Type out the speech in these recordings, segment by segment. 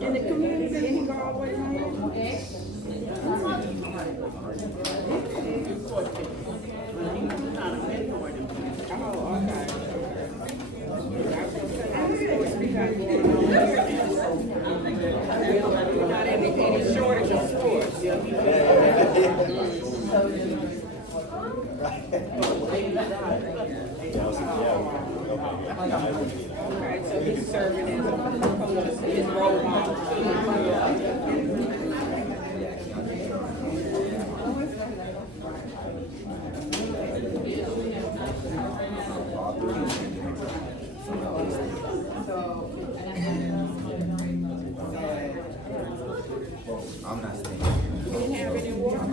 In the community, he go all the way home. Oh, okay. Not any shortage of sports. Okay, so he's serving as his role model. I'm not staying. You didn't have any water?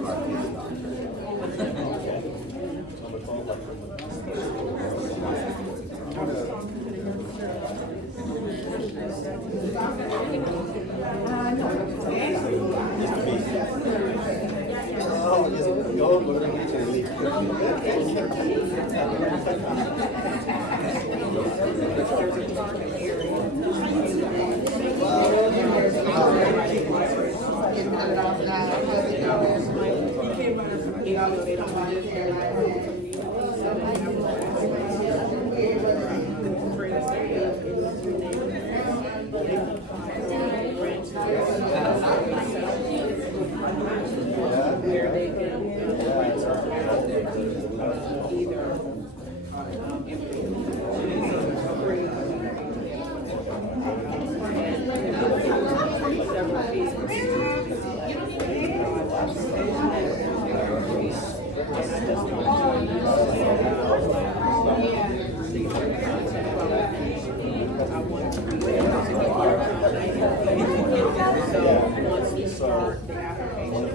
Once you start the application,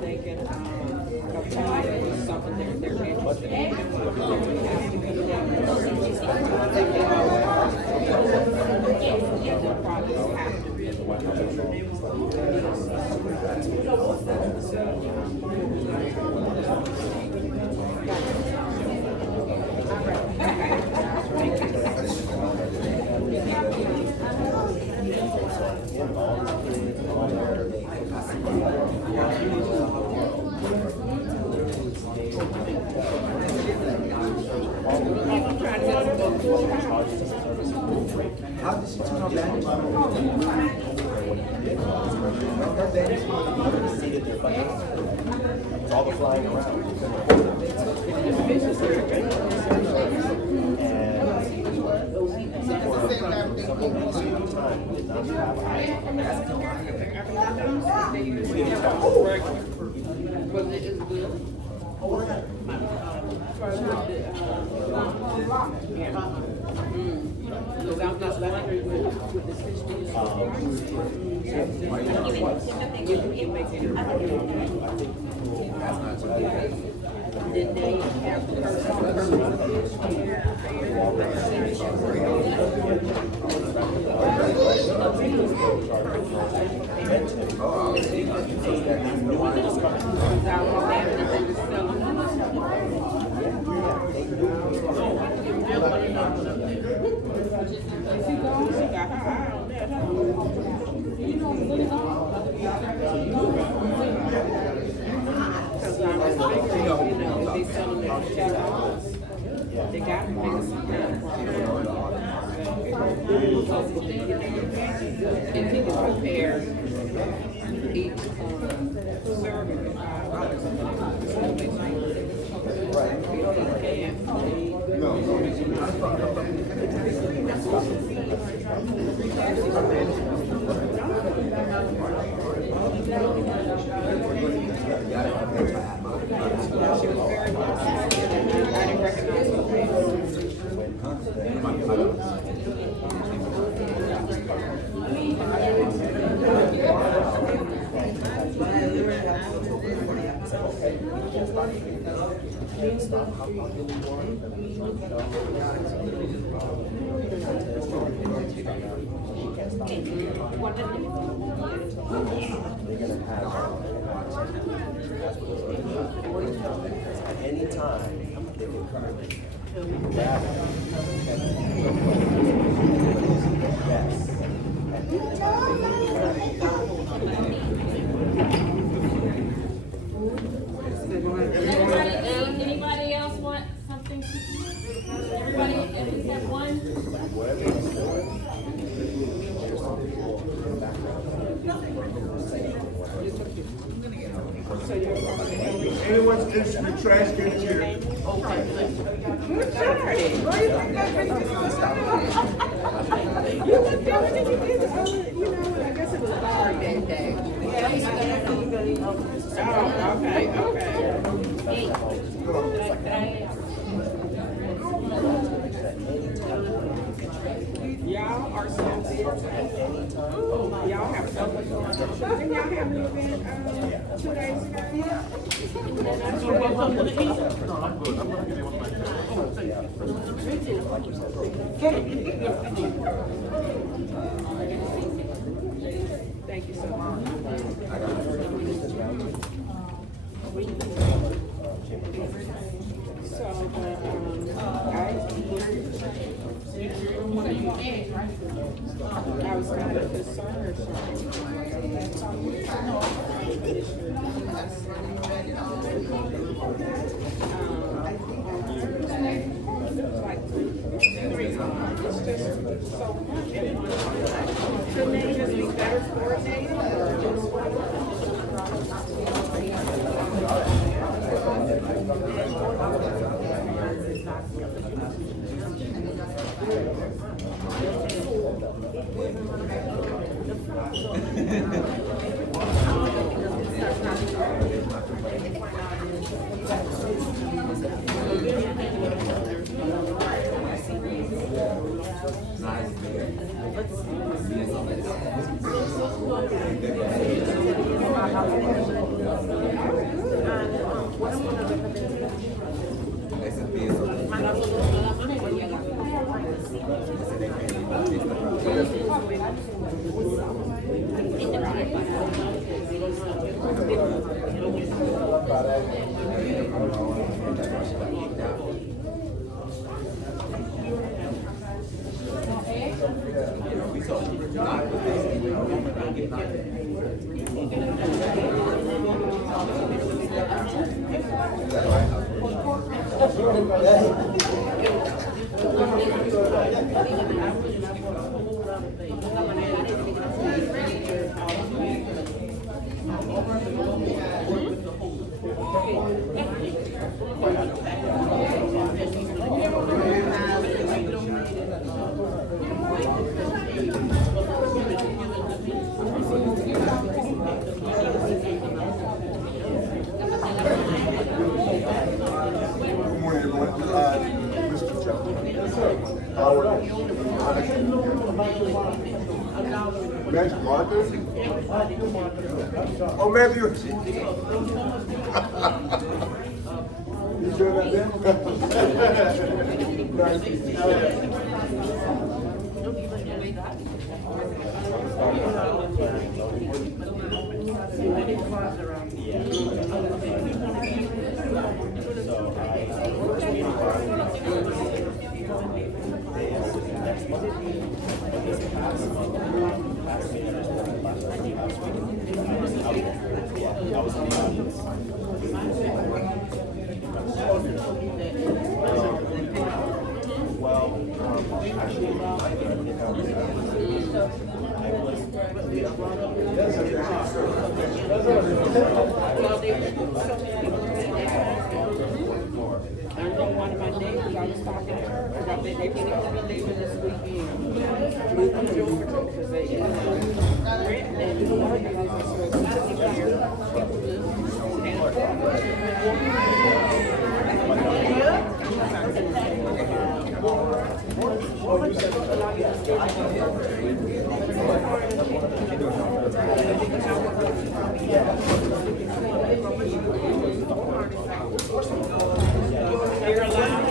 they can apply for something they're interested in. They have to come down and the projects have to be How did she turn her bandage? Her bandage seated there, but it's all the flying around. Because I'm just wondering with the system. Did they have the they got to make some kind of if he can prepare each serving she was very much. I didn't recognize her face. At any time, they can come in. Yes. At any time. It's the trash can is here. Good Saturday. You looked different than you did. You know, I guess it was hard that day. Oh, okay, okay. Y'all are so busy. Y'all have so much going on. Didn't y'all have an event 2 days ago? Thank you so much. So, I was kind of concerned. It's just so much. Couldn't they just be better coordinated? Magic marker? Oh, Matthew. You sure about that? I know one of my neighbors, I was talking to her about that. They were leaving this weekend. Moving to Georgia because they rent and mortgage is expensive here. You're allowed to.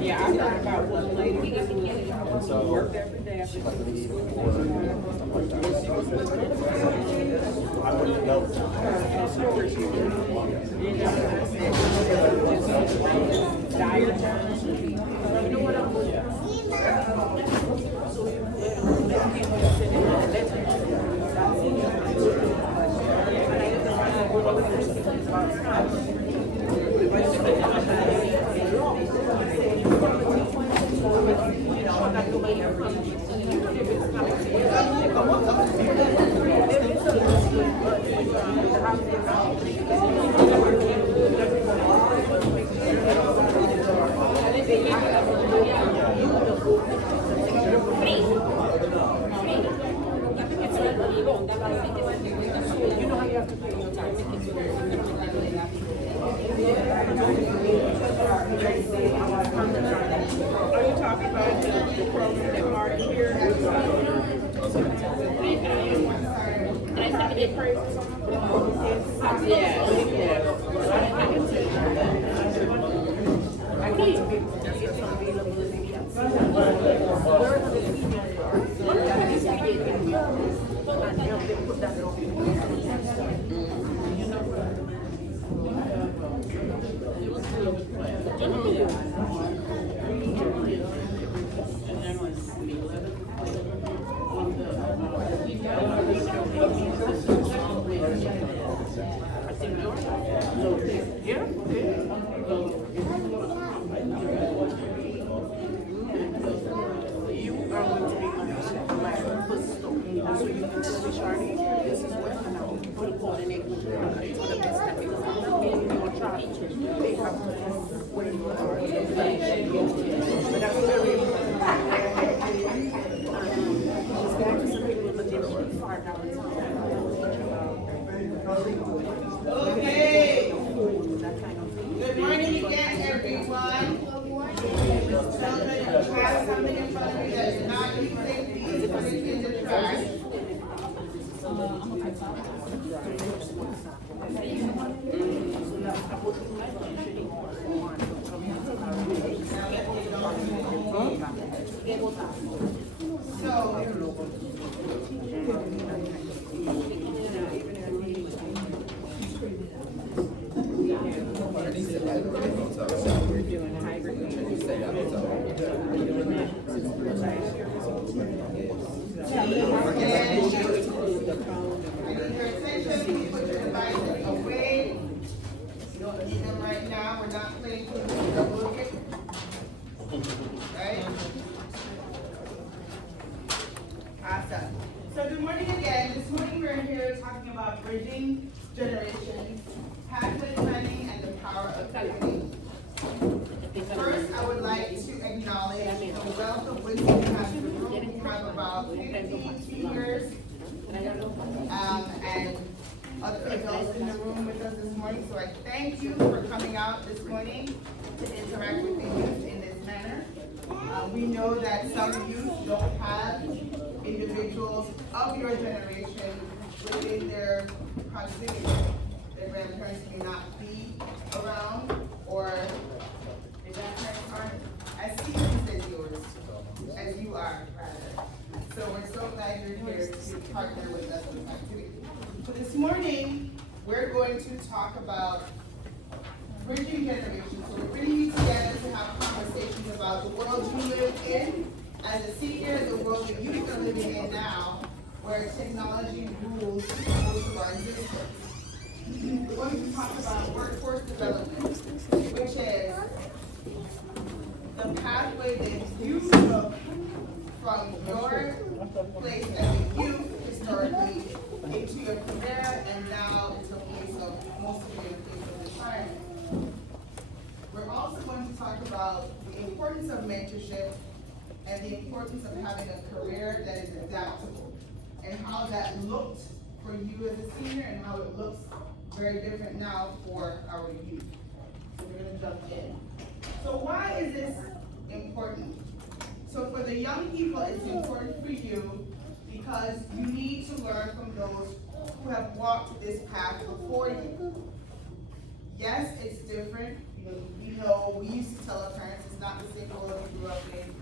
Yeah, I heard about one lady who worked every day after she was I wouldn't know. dire times. You know what I'm Are you talking about the program that Mark here? Okay. Good morning again, everyone. Children, if you have something in front of you that is not using, please put it in the trash. Right now, we're not playing right? Awesome. So good morning again. This morning we're here talking about bridging generations, pathway planning, and the power of community. First, I would like to acknowledge the wealth of wisdom we have in the room. We have about 15 seniors and other adults in the room with us this morning. So I thank you for coming out this morning to interact with the youth in this manner. We know that some youth don't have individuals of your generation within their proximity. Their grandparents may not be around, or their grandparents aren't as seasoned as yours, as you are, rather. So we're so glad you're here to partner with us in this activity. So this morning, we're going to talk about bridging generations. So we're bringing you together to have conversations about the world you live in as a senior, the world that youth are living in now, where technology rules most of our existence. We're going to talk about workforce development, which is the pathway that you took from your place as a youth historically into your career and now into a place of most of your place of retirement. We're also going to talk about the importance of mentorship and the importance of having a career that is adaptable and how that looked for you as a senior and how it looks very different now for our youth. So we're going to jump in. So why is this important? So for the young people, it's important for you because you need to learn from those who have walked this path before you. Yes, it's different. We used to tell our parents it's not the same world we grew up in.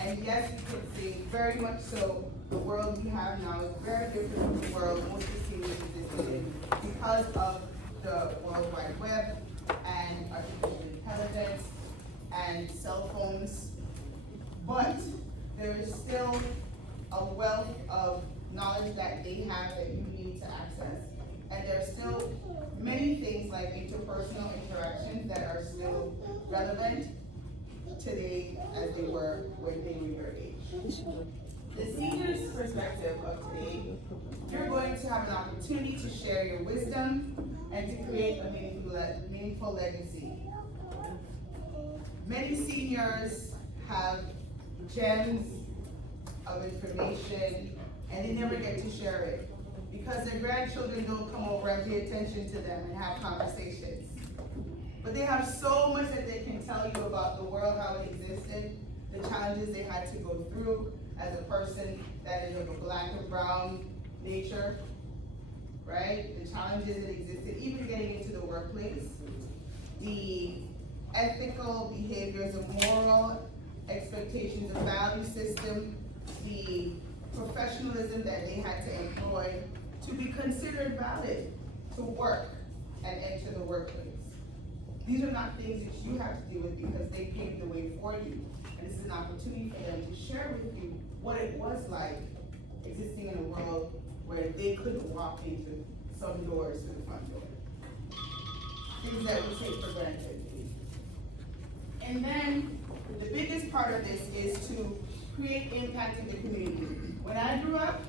And yes, you could say very much so, the world we have now is very different from the world most of the seniors existed in because of the World Wide Web and artificial intelligence and cell phones. But there is still a wealth of knowledge that they have that you need to access. And there are still many things like interpersonal interactions that are still relevant today as they were when they were your age. The senior's perspective of today you're going to have an opportunity to share your wisdom and to create a meaningful legacy. Many seniors have gems of information and they never get to share it because their grandchildren don't come over and pay attention to them and have conversations. But they have so much that they can tell you about the world, how it existed, the challenges they had to go through as a person that is of a black or brown nature, right? The challenges that existed, even getting into the workplace, the ethical behaviors, the moral expectations, the value system, the professionalism that they had to employ to be considered valid to work and enter the workplace. These are not things that you have to deal with because they paved the way for you. And this is an opportunity for them to share with you what it was like existing in a world where they couldn't walk into some doors to the front door. Things that we take for granted. And then the biggest part of this is to create impact in the community. When I grew up,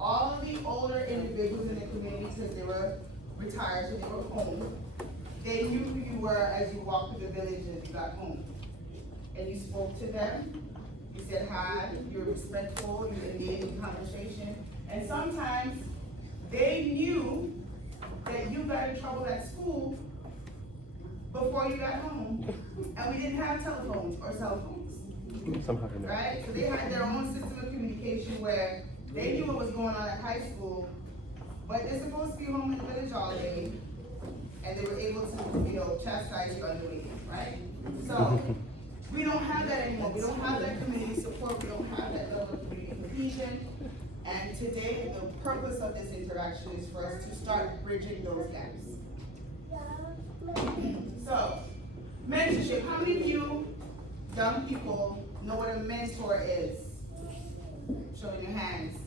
all of the older individuals in the community, since they were retired, so they were home, they knew who you were as you walked through the village and you got home. And you spoke to them, you said hi, you were respectful, you engaged in conversation. And sometimes they knew that you got in trouble at school before you got home. And we didn't have telephones or cell phones. Right? So they had their own system of communication where they knew what was going on at high school, but they're supposed to be home in the village all day, and they were able to, chastise you on the weekend, right? So we don't have that anymore. We don't have that community support. We don't have that level of community cohesion. And today, the purpose of this interaction is for us to start bridging those gaps. So, mentorship. How many of you young people know what a mentor is? Showing your hands.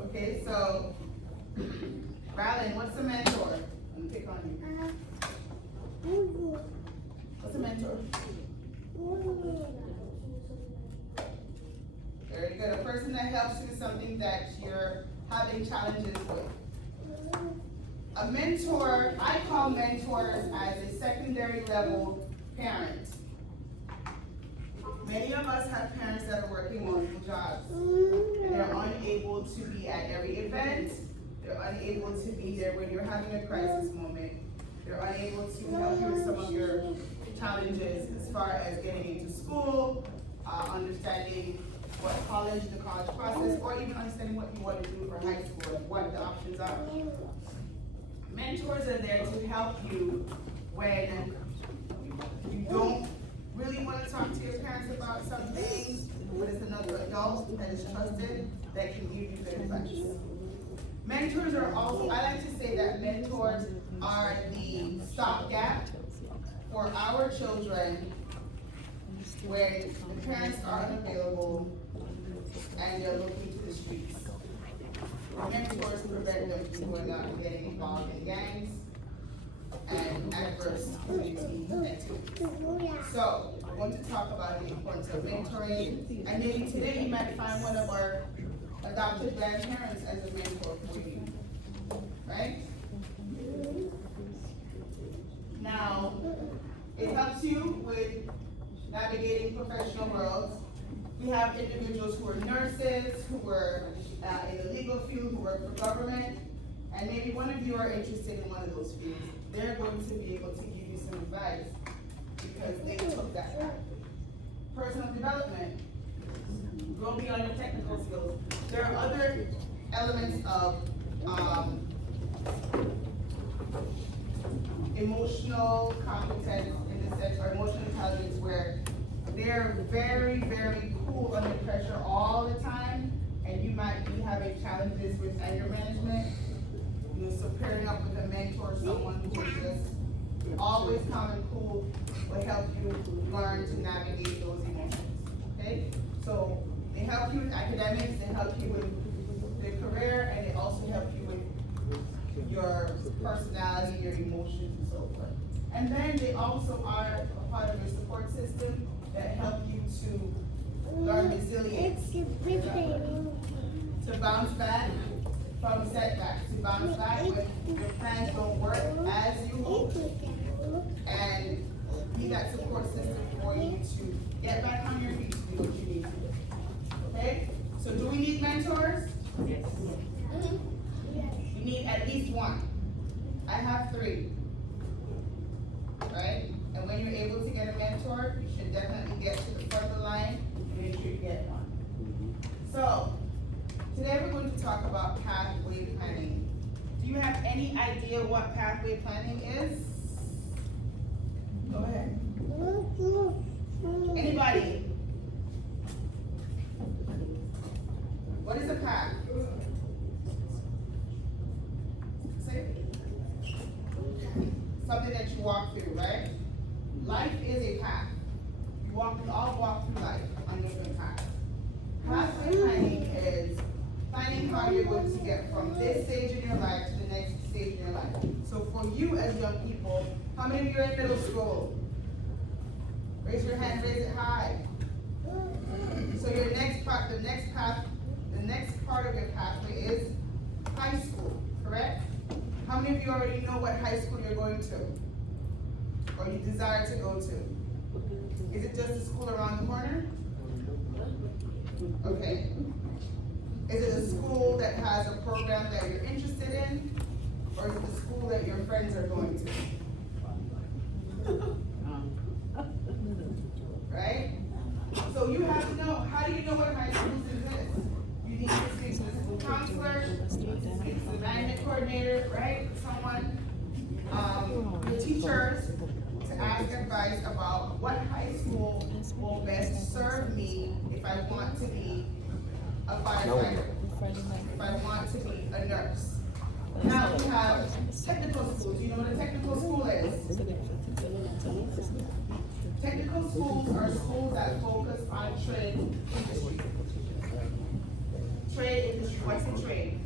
Okay, so, Rylan, what's a mentor? I'm gonna pick on you. What's a mentor? Very good. A person that helps you with something that you're having challenges with. A mentor, I call mentors as a secondary level parent. Many of us have parents that are working multiple jobs, and they're unable to be at every event. They're unable to be there when you're having a crisis moment. They're unable to help you with some of your challenges as far as getting into school, understanding what college, the college process, or even understanding what you want to do for high school and what the options are. Mentors are there to help you when you don't really want to talk to your parents about some things, but it's another adult that is trusted that can give you good advice. Mentors are also, I like to say that mentors are the stopgap for our children when the parents are unavailable and they're looking to the streets. Mentors prevent them from going out and getting involved in gangs and adverse community activities. So, I want to talk about the importance of mentoring, and maybe today you might find one of our adopted grandparents as a mentor for you, right? Now, it helps you with navigating professional worlds. We have individuals who are nurses, who are in the legal field, who work for government, and maybe one of you are interested in one of those fields. They're going to be able to give you some advice because they took that path. Personal development, go beyond your technical skills. There are other elements of emotional competence in the sense, or emotional intelligence, where they're very, very cool under pressure all the time, and you might be having challenges with anger management. So pairing up with a mentor, someone who is just always calm and cool, will help you learn to navigate those emotions. Okay? So they help you with academics, they help you with the career, and they also help you with your personality, your emotions, and so forth. And then they also are a part of your support system that help you to learn resilience, to bounce back from setbacks, to bounce back when your plans don't work as you hope, and be that support system for you to get back on your feet to do what you need to do. Okay? So do we need mentors? Yes. You need at least one. I have 3. Right? And when you're able to get a mentor, you should definitely get to the front of the line and make sure you get one. So, today we're going to talk about pathway planning. Do you have any idea what pathway planning is? Go ahead. Anybody? What is a path? Say it. Something that you walk through, right? Life is a path. We all walk through life on different paths. Pathway planning is planning how you're going to get from this stage in your life to the next stage in your life. So for you as young people, how many of you are in middle school? Raise your hand, raise it high. So your next part, the next part of your pathway is high school, correct? How many of you already know what high school you're going to? Or you desire to go to? Is it just a school around the corner? Okay. Is it a school that has a program that you're interested in? Or is it the school that your friends are going to? Right? So you have to know, how do you know what high schools exist? You need to speak to the school counselor, speak to the magnet coordinator, right? Someone, the teachers, to ask advice about what high school will best serve me if I want to be a firefighter, if I want to be a nurse. Now we have technical schools. You know what a technical school is? Technical schools are schools that focus on trade industry. Trade industry. What's a trade?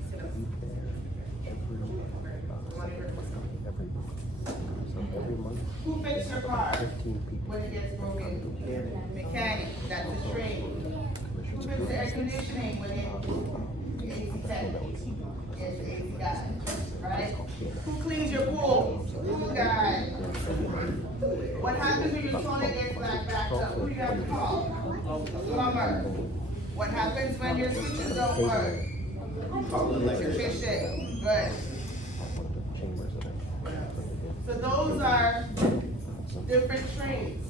Who fixes your car when it gets broken? Mechanic. That's a trade. Who fixes the air conditioning when the AC tech? It's the AC guy, right? Who cleans your pool? Pool guy. What happens when your toilet gets backed up? Who do you have to call? A plumber. What happens when your switches don't work? Electrician. Good. So those are different trades.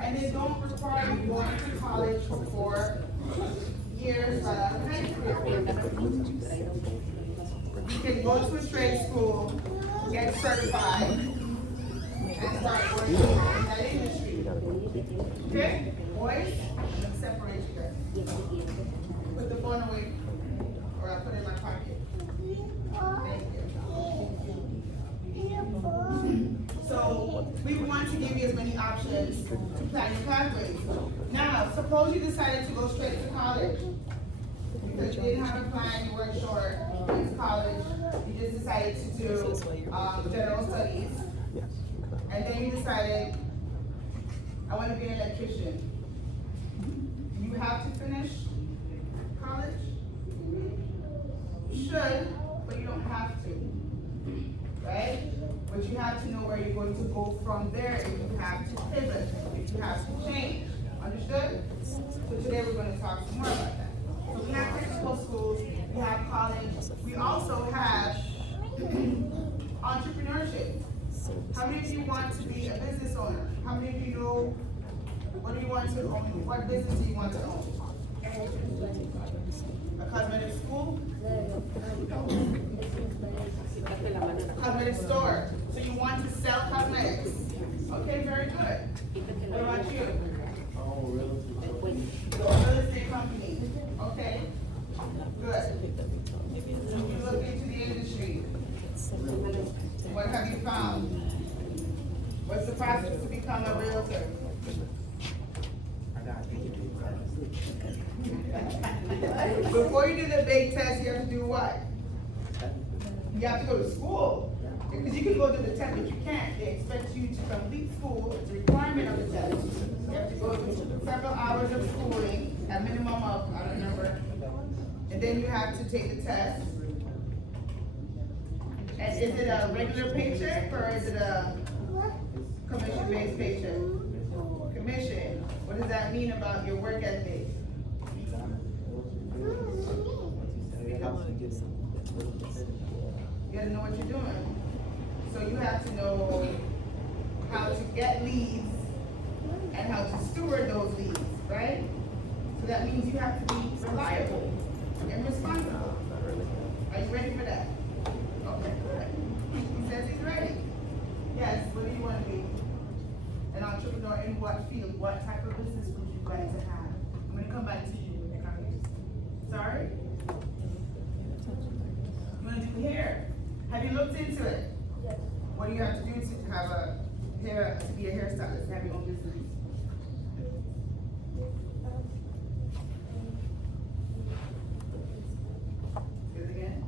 And they don't require you going to college for 4 years right out of high school. You can go to a trade school, get certified, and start working in that industry. Okay? Boys, separate you guys. Put the phone away, or I'll put it in my pocket. Thank you. So, we want to give you as many options to plan your pathways. Now, suppose you decided to go straight to college. Because you didn't have a plan, you weren't sure, you went to college, you just decided to do general studies. And then you decided, I want to be an electrician. You have to finish college? You should, but you don't have to. Right? But you have to know where you're going to go from there if you have to pivot, if you have to change. Understood? So today we're going to talk some more about that. So we have technical schools, we have college, we also have entrepreneurship. How many of you want to be a business owner? How many of you know, what do you want to own? What business do you want to own? A cosmetic school? Cosmetic store. So you want to sell cosmetics. Okay, very good. What about you? Real estate company. Okay. Good. You look into the industry. What have you found? What's the process to become a realtor? Before you do the big test, you have to do what? You have to go to school. Because you can go to the test, but you can't. They expect you to complete school. It's a requirement of the test. You have to go through several hours of schooling, a minimum of, I don't remember. And then you have to take the test. And is it a regular paycheck or is it a commission-based paycheck? Commission. What does that mean about your work ethic? You gotta know what you're doing. So you have to know how to get leads and how to steward those leads, right? So that means you have to be reliable and responsible. Are you ready for that? Okay, good. He says he's ready. Yes, what do you want to be? An entrepreneur in what field? What type of business would you like to have? I'm going to come back to you in the comments. Sorry? You want to do hair? Have you looked into it? Yes. What do you have to do to have a hair, to be a hairstylist, to have your own business? Say it again.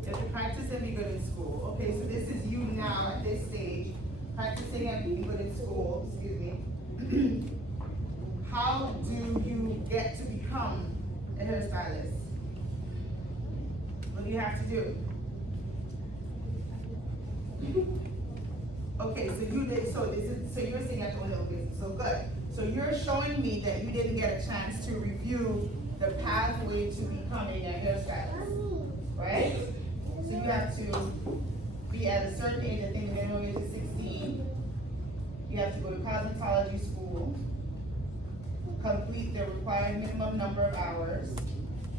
You have to practice and be good in school. Okay, so this is you now at this stage, practicing and being good in school, excuse me. How do you get to become a hairstylist? What do you have to do? Okay, so you did, so you're saying at the oil business, so good. So you're showing me that you didn't get a chance to review the pathway to becoming a hairstylist, right? So you have to be at a certain age, I think the minimum age is 16. You have to go to cosmetology school, complete the required minimum number of hours,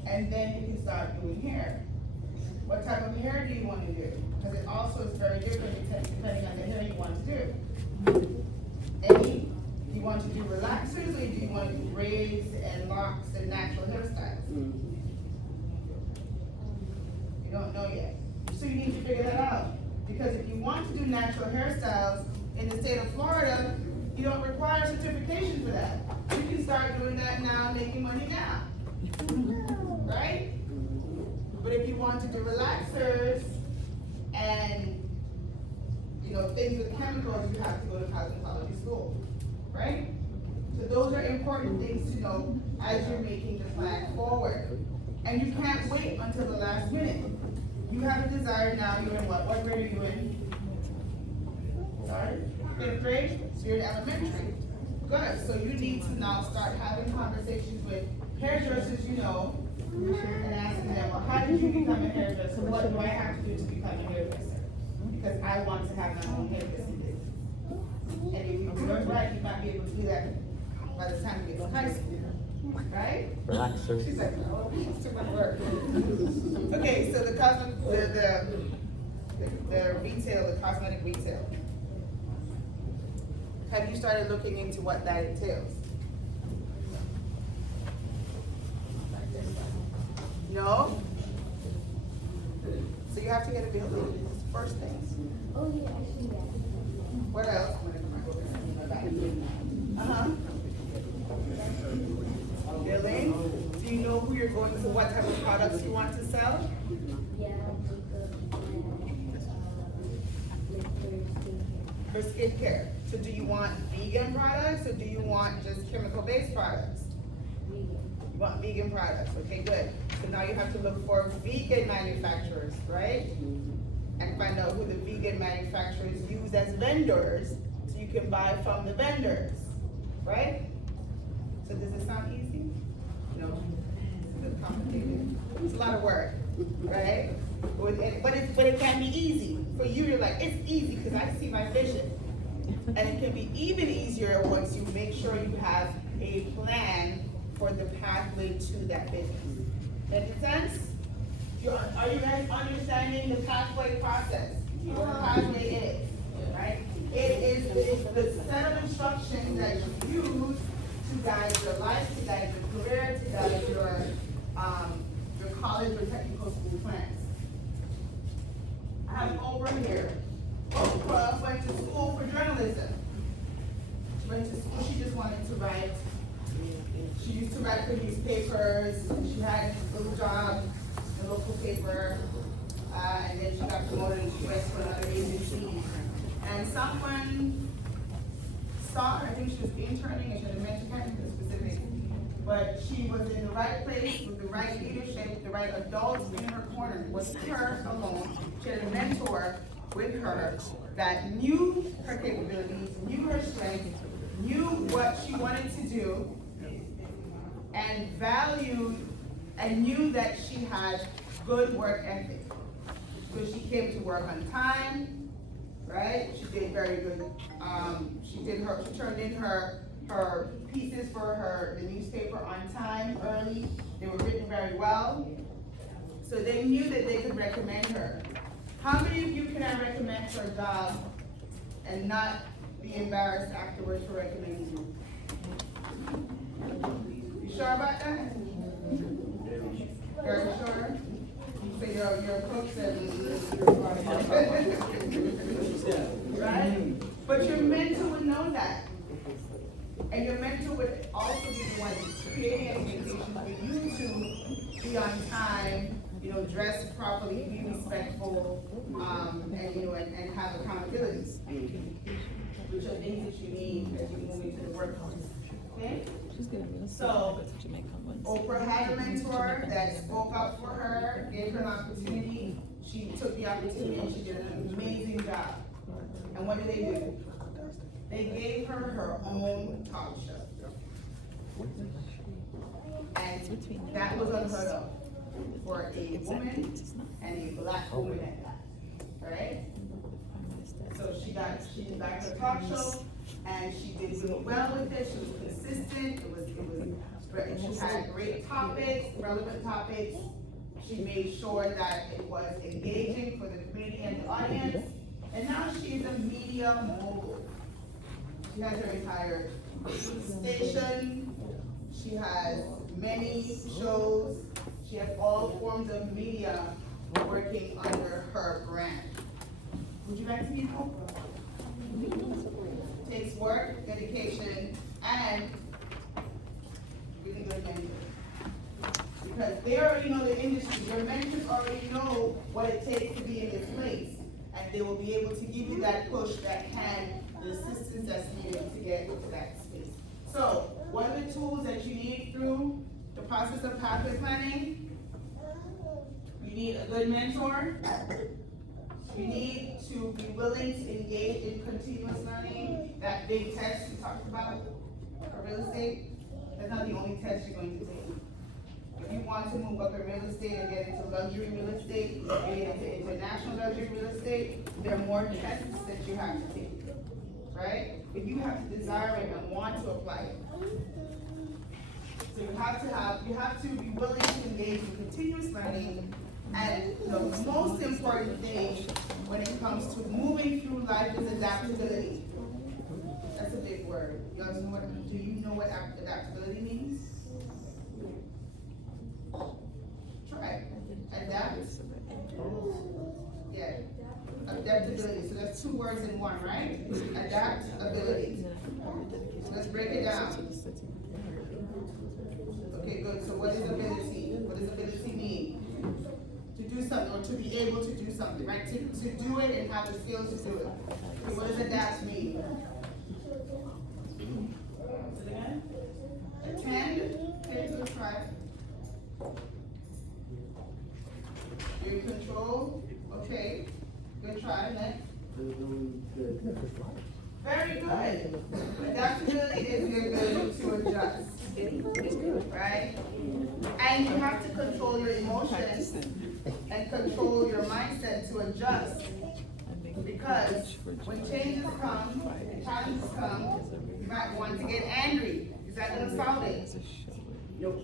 and then you can start doing hair. What type of hair do you want to do? Because it also is very different depending on the hair you want to do. Do you want to do relaxers, or do you want to do braids and locks and natural hairstyles? You don't know yet. So you need to figure that out. Because if you want to do natural hairstyles in the state of Florida, you don't require certification for that. You can start doing that now, making money now. Right? But if you want to do relaxers and things with chemicals, you have to go to cosmetology school, right? So those are important things to know as you're making the plan forward. And you can't wait until the last minute. You have a desire now. You're in what? What grade are you in? Sorry? 5th grade? So you're in elementary. Good. So you need to now start having conversations with hairdressers you know, and asking them, well, how did you become a hairdresser? What do I have to do to become a hairdresser? Because I want to have my own hairdressing business. And if you do it right, you might be able to do that by the time you get to high school. Right? Relaxer. She's like, oh, it's too much work. Okay, so the retail, the cosmetic retail. Have you started looking into what that entails? No? So you have to get a building, it's the first thing. Oh, yeah, I see that. What else? Building? Do you know who you're going to, what type of products you want to sell? Yeah, For skincare. So do you want vegan products or do you want just chemical-based products? vegan. You want vegan products, okay, good. So now you have to look for vegan manufacturers, right? And find out who the vegan manufacturers use as vendors, so you can buy from the vendors, right? So does it sound easy? No, it's a bit complicated. It's a lot of work, right? But it can be easy. For you, you're like, it's easy because I see my vision. And it can be even easier once you make sure you have a plan for the pathway to that business. Make sense? Are you guys understanding the pathway process? What the pathway is, right? It is the set of instructions that you use to guide your life, to guide your career, to guide your college or technical school plans. I have over here. Oprah went to school for journalism. She went to school, she just wanted to write. She used to write for newspapers. She had a little job in a local paper. and then she got promoted and she went to another agency. And someone saw her, I think she was interning and she had a mentor, can't remember the specifics, but she was in the right place with the right leadership, the right adults in her corner. It wasn't her alone. She had a mentor with her that knew her capabilities, knew her strengths, knew what she wanted to do, and valued and knew that she had good work ethic. So she came to work on time, right? She did very good. She turned in her pieces for the newspaper on time, early. They were written very well. So they knew that they could recommend her. How many of you can I recommend for a job and not be embarrassed afterwards for recommending you? You sure about that? Very sure? So your coach said right? But your mentor would know that. And your mentor would also be the one creating expectations for you to be on time, dress properly, be respectful, and have accountability, which are things that you need as you move into the workforce. Okay? So, Oprah had a mentor that spoke up for her, gave her an opportunity. She took the opportunity and she did an amazing job. And what did they do? They gave her her own talk show. And that was unheard of for a woman and a black woman at that. Right? So she got her talk show and she did really well with it. She was consistent. She had great topics, relevant topics. She made sure that it was engaging for the community and the audience. And now she's a media mogul. She has her entire station. She has many shows. She has all forms of media working under her brand. Would you like to meet Oprah? It takes work, dedication, and really good mentors. Because they already know the industry. Your mentors already know what it takes to be in this place. And they will be able to give you that push, that hand, the assistance that's needed to get to that space. So, what are the tools that you need through the process of pathway planning? You need a good mentor. You need to be willing to engage in continuous learning. That big test we talked about for real estate, that's not the only test you're going to take. If you want to move up in real estate and get into luxury real estate, get into international luxury real estate, there are more tests that you have to take, right? But you have to desire it and want to apply it. So you have to be willing to engage in continuous learning. And the most important thing when it comes to moving through life is adaptability. That's a big word. Do you know what adaptability means? Try. Adapt. Yeah. Adaptability. So that's two words in one, right? Adaptability. Let's break it down. Okay, good. So what is ability? What does ability mean? To do something or to be able to do something, right? To do it and have the skills to do it. Okay, what does adapt mean? Attend. Okay, good try. You're in control. Okay. Good try. Next. Very good. Adaptability is your ability to adjust. Right? And you have to control your emotions and control your mindset to adjust. Because when changes come, challenges come, you might want to get angry. Is that going to solve it? Nope.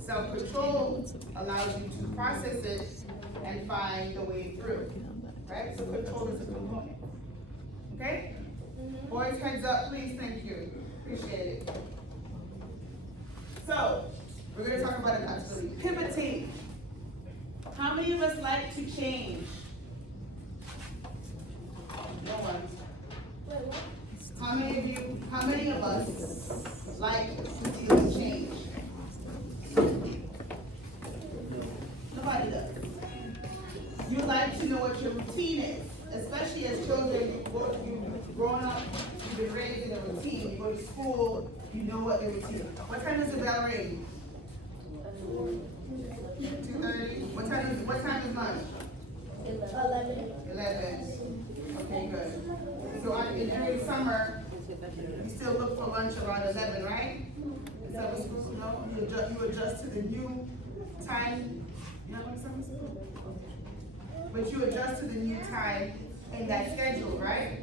Self-control allows you to process it and find the way through. Right? So control is a component. Okay? Boys, heads up, please. Thank you. Appreciate it. So, we're going to talk about adaptability. Pivoting. How many of us like to change? No one. How many of us like to deal with change? Nobody does. to school, you know what the routine. What time does the bell ring? 2:30. What time is lunch? 11. Okay, good. So in early summer, you still look for lunch around 11, right? Instead of school, no? You adjust to the new time. You know what summer school? But you adjust to the new time in that schedule, right?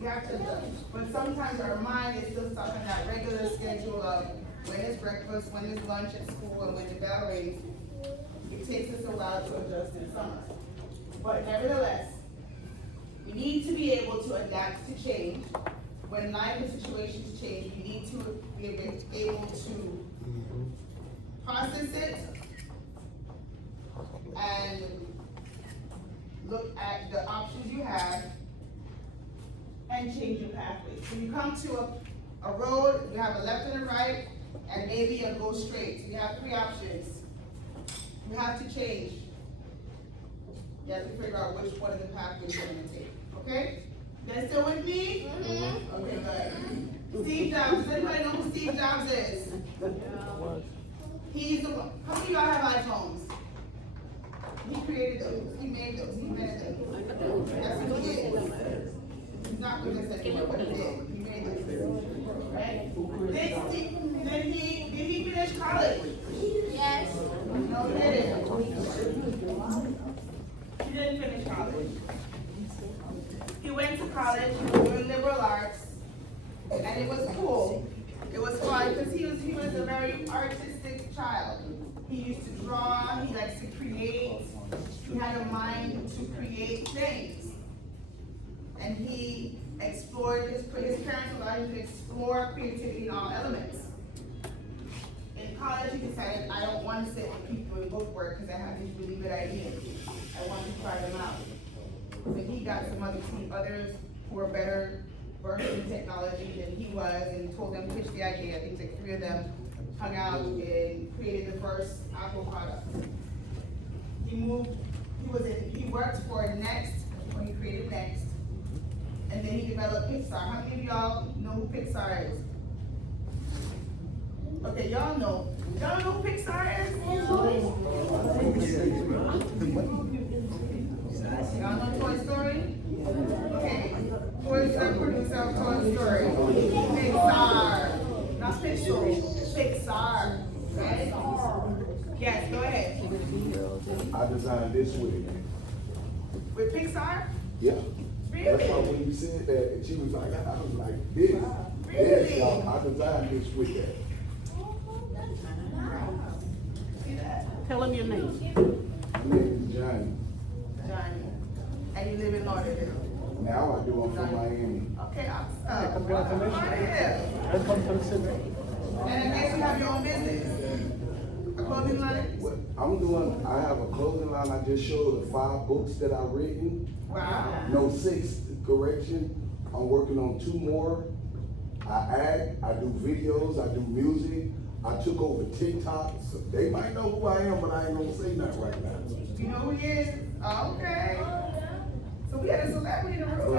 You have to adjust. But sometimes our mind is still stuck on that regular schedule of when is breakfast, when is lunch at school, and when the bell rings. It takes us a while to adjust in summer. But nevertheless, we need to be able to adapt to change. When life and situations change, we need to be able to process it and look at the options you have and change your pathway. So you come to a road, you have a left and a right, and maybe a go straight. You have 3 options. You have to change. You have to figure out which one of the pathways you're going to take. Okay? You guys still with me? Mm-hmm. Okay, good. Steve Jobs. Does anybody know who Steve Jobs is? He's the one. How many of y'all have iPhones? He created those. He made those. He invented them. That's what he is. He's not with us anymore, but he did. He made those. Right? Did he finish college? Yes. No, he didn't. He didn't finish college. He went to college, he was doing liberal arts, and it was cool. It was fun because he was a very artistic child. He used to draw, he likes to create, he had a mind to create things. And he explored, his parents allowed him to explore creativity in all elements. In college, he decided, I don't want to sit with people and book work because I have these really good ideas. I want to try them out. So he got some others who were better versed in technology than he was and told them to pitch the idea. I think like 3 of them hung out and created the first Apple product. He worked for Next when he created Next. And then he developed Pixar. How many of y'all know who Pixar is? Okay, y'all know. Y'all know who Pixar is? Y'all know Toy Story? Okay. Who is the producer of Toy Story? Pixar. Not Pixar. Pixar. Right? Yes, go ahead. I designed this with it. With Pixar? Yeah. Really? That's why when you said that, and she was like, I was like, this. Really? Yes, y'all, I designed this with that. See that? Tell him your name. My name is Johnny. Johnny. And you live in Lauderdale? Now I do, I'm from Miami. Okay, awesome. Congratulations. And I guess you have your own business? A clothing line? I have a clothing line. I just showed the 5 books that I've written. Wow. No, 6, correction. I'm working on 2 more. I act, I do videos, I do music. I took over TikTok. So they might know who I am, but I ain't gonna say nothing right now. You know who he is? Okay. So we had a celebrity in the room.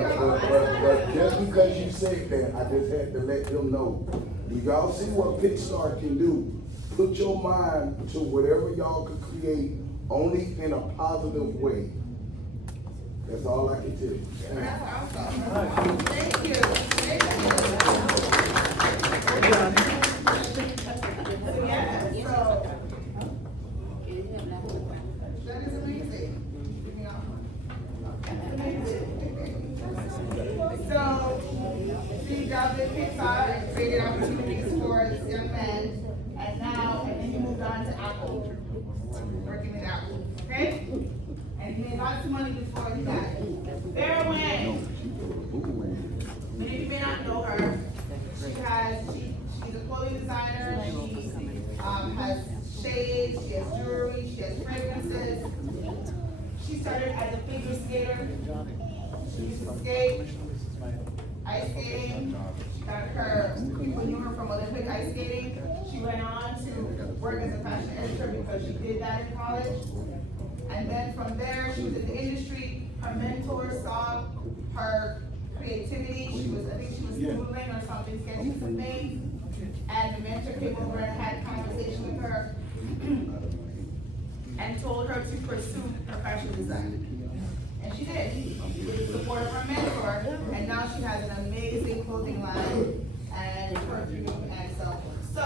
But just because you said that, I just had to let them know. Do y'all see what Pixar can do? Put your mind to whatever y'all can create, only in a positive way. That's all I can tell you. That's awesome. Thank you. Thank you. Yeah, so that is amazing. Give me off. So Steve Jobs did Pixar and created opportunities for this young man, and then he moved on to Apple, working at Apple. Okay? And he made lots of money before he died. Vera Wang. Many of you may not know her. She's a clothing designer. She has shades, she has jewelry, she has fragrances. She started as a figure skater. She used to skate, ice skating. She got people knew her from Olympic ice skating. She went on to work as a fashion editor because she did that in college. And then from there, she was in the industry. Her mentor saw her creativity. I think she was doodling or something, sketching some things. And the mentor came over and had a conversation with her and told her to pursue her fashion design. And she did, with the support of her mentor, and now she has an amazing clothing line and perfume and so forth. So,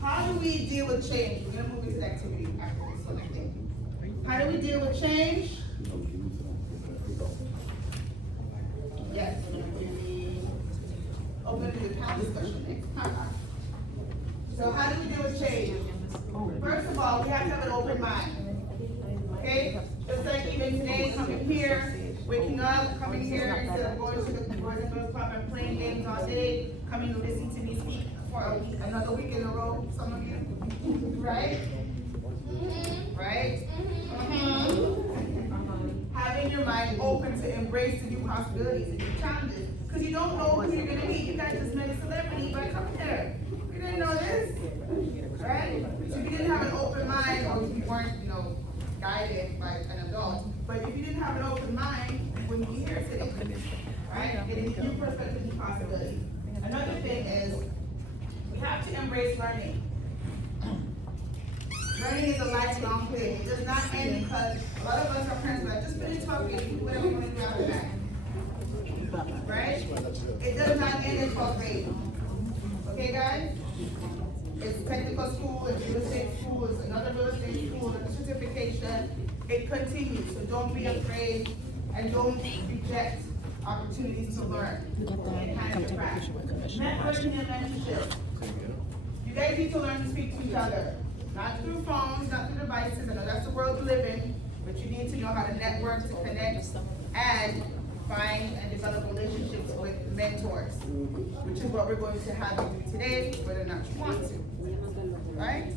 how do we deal with change? We're gonna move into the activity after this one, I think. How do we deal with change? Yes, we're gonna do the open to the panel discussion next. So how do we deal with change? First of all, we have to have an open mind. Okay? Just like even today, coming here, waking up, coming here, instead of going to the Boys and Girls Club and playing games all day, coming to listen to me speak for another week in a row, some of you. Right? Right? Having your mind open to embrace the new possibilities and new challenges. Because you don't know who you're going to meet. You can't just met a celebrity by coming there. You didn't know this. Right? So if you didn't have an open mind, or if you weren't, guided by an adult, but if you didn't have an open mind, you wouldn't be here today. Right? Getting new perspective and possibilities. Another thing is, we have to embrace learning. Learning is a lifelong thing. It does not end because a lot of us are parents like, just finish 12 grade, do whatever you want to do after that. Right? It does not end in 12th grade. Okay, guys? It's technical school, it's real estate school, it's another real estate school, it's a certification. It continues, so don't be afraid and don't reject opportunities to learn and kind of practice. Networking and mentorship. You guys need to learn to speak to each other. Not through phones, not through devices. I know that's the world we live in, but you need to know how to network, to connect, and find and develop relationships with mentors, which is what we're going to have you do today, whether or not you want to. Right?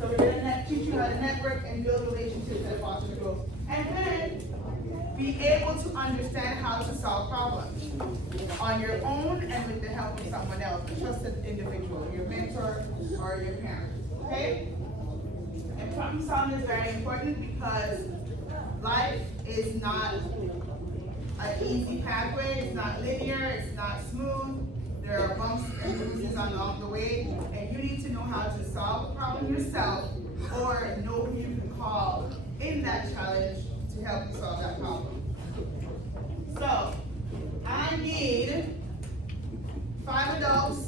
So we're going to teach you how to network and build relationships that foster growth. And then be able to understand how to solve problems on your own and with the help of someone else, a trusted individual, your mentor or your parent. Okay? And problem solving is very important because life is not an easy pathway, it's not linear, it's not smooth. There are bumps and bruises along the way, and you need to know how to solve the problem yourself or know who you can call in that challenge to help you solve that problem. So, I need 5 adults,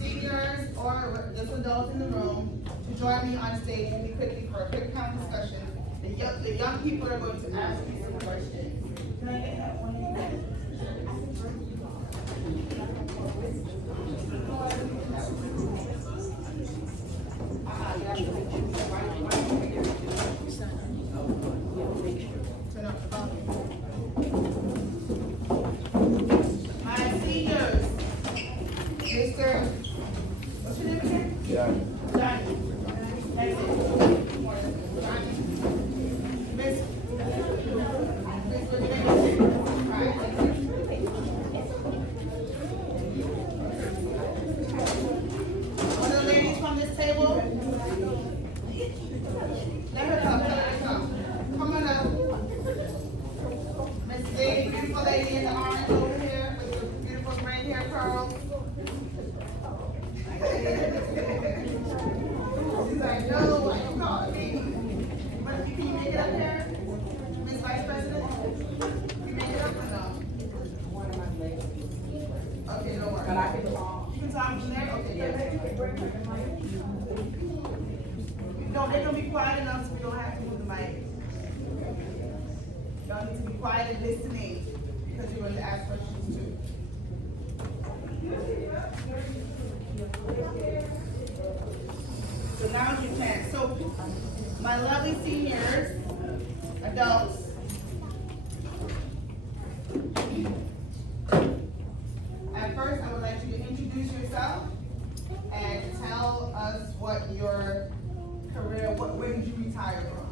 seniors, or just adults in the room to join me on stage really quickly for a quick panel discussion. The young people are going to ask you some questions. Can I get that one? My seniors, Mr. What's your name again? Johnny. Johnny. That's it. Johnny. Miss. What's your name? One of the ladies from this table, let her come, let her come. Come on up. Miss Lady, beautiful lady in the orange over here with the beautiful gray hair curls. She's like, no, why you calling me? But can you make it up here? Miss Vice President? Can you make it up or no? Okay, don't worry. But I can talk. You can talk from there? Okay, yes. No, they're gonna be quiet enough so we don't have to move the mic. Y'all need to be quiet and listening because you're going to ask questions too. So now you can. So my lovely seniors, adults, at first I would like you to introduce yourself and tell us what your career, when did you retire from?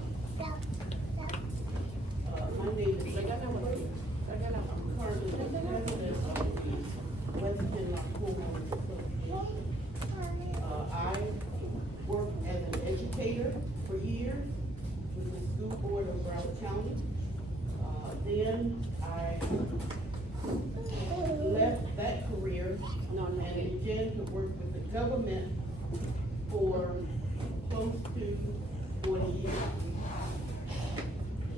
My name is Joanette Brookes-George. I'm currently the president of the Western School. I worked as an educator for years with the school board of Broward County. government for close to 40 years.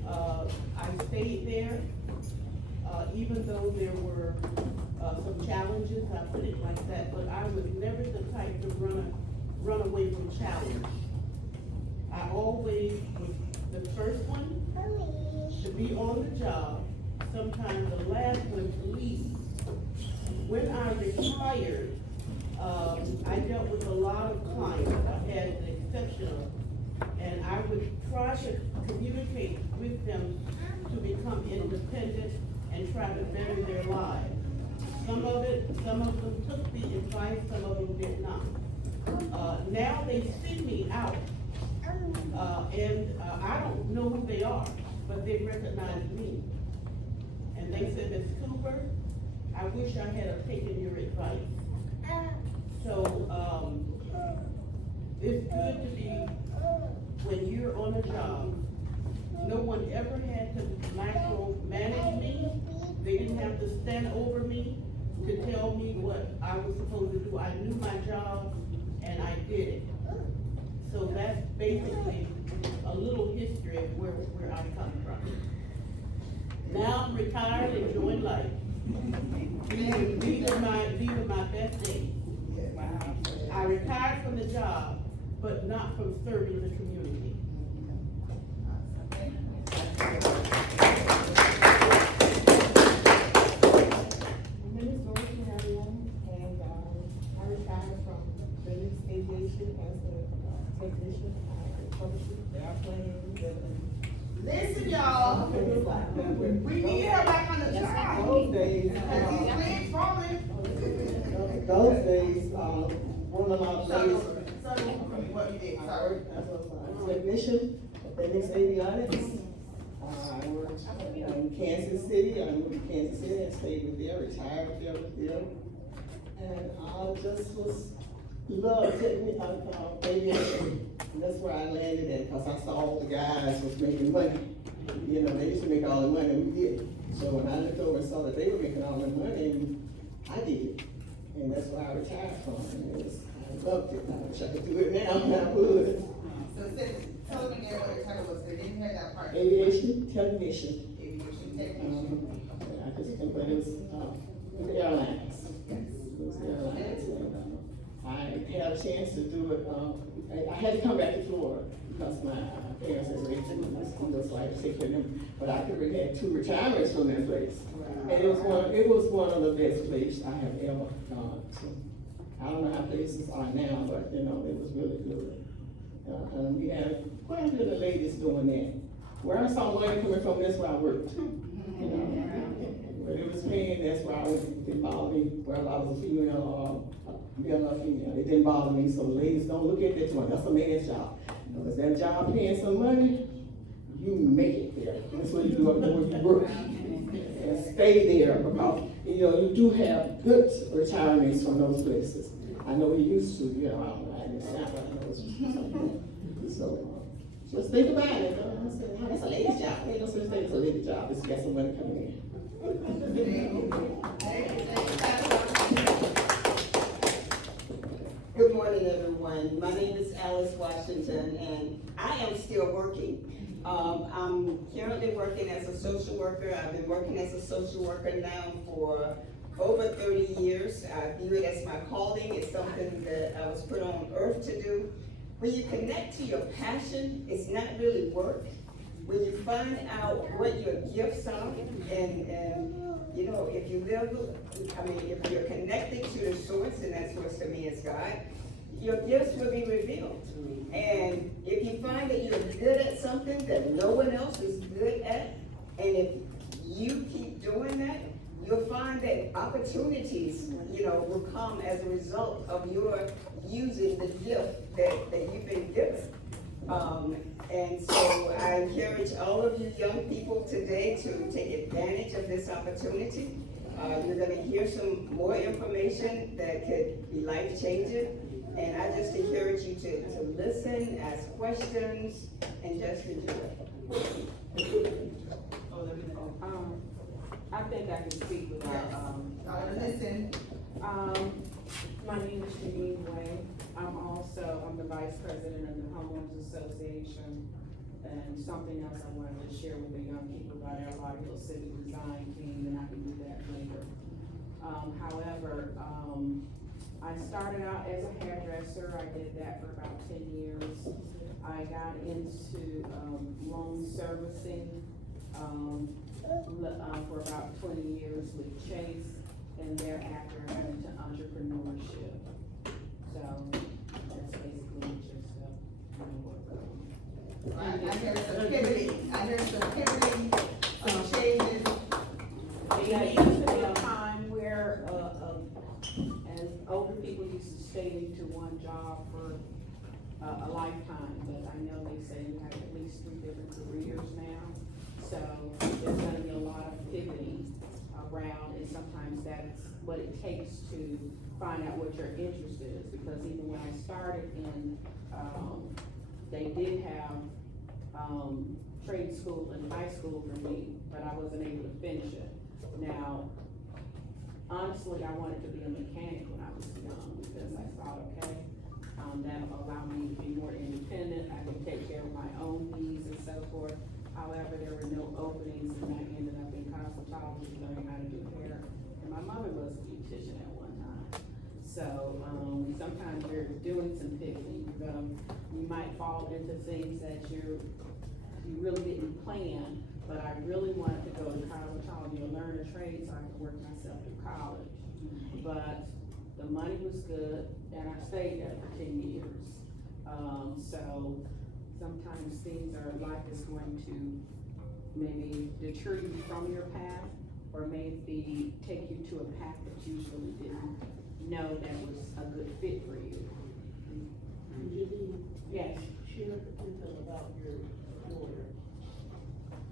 I stayed there, even though there were some challenges, I put it like that, but I was never the type to run away from challenge. I always was the first one to be on the job, sometimes the last one to leave. When I retired, I dealt with a lot of clients. I had an exceptional, and I would try to communicate with them to become independent and try to better their lives. Some of them took the advice, some of them did not. Now they send me out, and I don't know who they are, but they recognize me. And they said, Ms. Cooper, I wish I had taken your advice. So, it's good to be, when you're on a job, no one ever had to micromanage me. They didn't have to stand over me to tell me what I was supposed to do. I knew my job and I did it. So that's basically a little history of where I come from. Now I'm retired, enjoying life. These are my best days. I retired from the job, but not from serving the community. My name is Dorothy Harriman, and I retired from Business Aviation as a technician. I troubleshoot airplanes. Listen, y'all, we need her back on the job. Those days, Because these legs falling. one of my ladies, What you did, I sorry. worked as a technician at Business Avionics. I worked in Kansas City. I moved to Kansas City and stayed with them, retired with them. And I just loved aviation. And that's where I landed at, because I saw all the guys was making money. You know, they used to make all the money we did. So when I looked over and saw that they were making all the money, I did it. And that's where I retired from. And I loved it. I wish I could do it now, but I would. So tell them again what your title was, they didn't hear that part. Aviation technician. Aviation technician. I just think that it was with the airlines. It was the airlines. And, I had a chance to do it. I had to come back to Florida because my parents had raised me in my school, so I had to take care of them. But I could have had 2 retirements from that place. And it was one of the best places I have ever gone to. I don't know how places are now, but you know, it was really good. And we had quite a bit of ladies doing that. Where I saw money coming from, that's where I worked. You know, where it was paying, that's where I went. It didn't bother me. Where I was a female, male or female, it didn't bother me. So ladies, don't look at that one. That's a man's job. Because that job paying some money, you make it there. That's what you do up there when you work. And stay there, because you know you do have good retirements from those places. I know we used to, you know, I don't know, I didn't sound like I know it's so just think about it. I said, oh, that's a lady's job. Ain't no such thing as a lady's job. It's got some money coming in. Good morning, everyone. My name is Alice Washington, and I am still working. I'm currently working as a social worker. I've been working as a social worker now for over 30 years. I view it as my calling. It's something that I was put on earth to do. When you connect to your passion, it's not really work. When you find out what your gifts are, and you know, if you live, if you're connected to the source, and that source to me is God, your gifts will be revealed. And if you find that you're good at something that no one else is good at, and if you keep doing that, you'll find that opportunities, you know, will come as a result of your using the gift that you've been given. And so I encourage all of you young people today to take advantage of this opportunity. You're going to hear some more information that could be life-changing. And I just encourage you to listen, ask questions, and just enjoy. I think I can speak without, I wanna listen. My name is Janine Way. I'm the vice president of the Homeowners Association. And something else I wanted to share with the young people about our Lauderdale City Design Team, and I can do that later. However, I started out as a hairdresser. I did that for about 10 years. I got into loan servicing for about 20 years with Chase, and thereafter I got into entrepreneurship. So that's basically just I heard some pivoting, some changes. Yeah, it used to be a time where, as older people used to stay into one job for a lifetime, but I know they say you have at least 3 different careers now. So there's gonna be a lot of pivoting around, and sometimes that's what it takes to find out what your interest is, because even when I started in, they did have, trade school and high school for me, but I wasn't able to finish it. Now, honestly, I wanted to be a mechanic when I was young, because I thought, okay, that'll allow me to be more independent, I can take care of my own needs and so forth. However, there were no openings, and I ended up in cosmetology, learning how to do hair, and my mother was a beautician at one time. So, sometimes you're doing some pivoting, you might fall into things that you really didn't plan, but I really wanted to go to cosmetology and learn a trade so I could work myself through college. But the money was good, and I stayed there for 10 years. So sometimes things are, life is going to maybe deter you from your path, or maybe take you to a path that you really didn't know that was a good fit for you. Yes. Share a little about your daughter.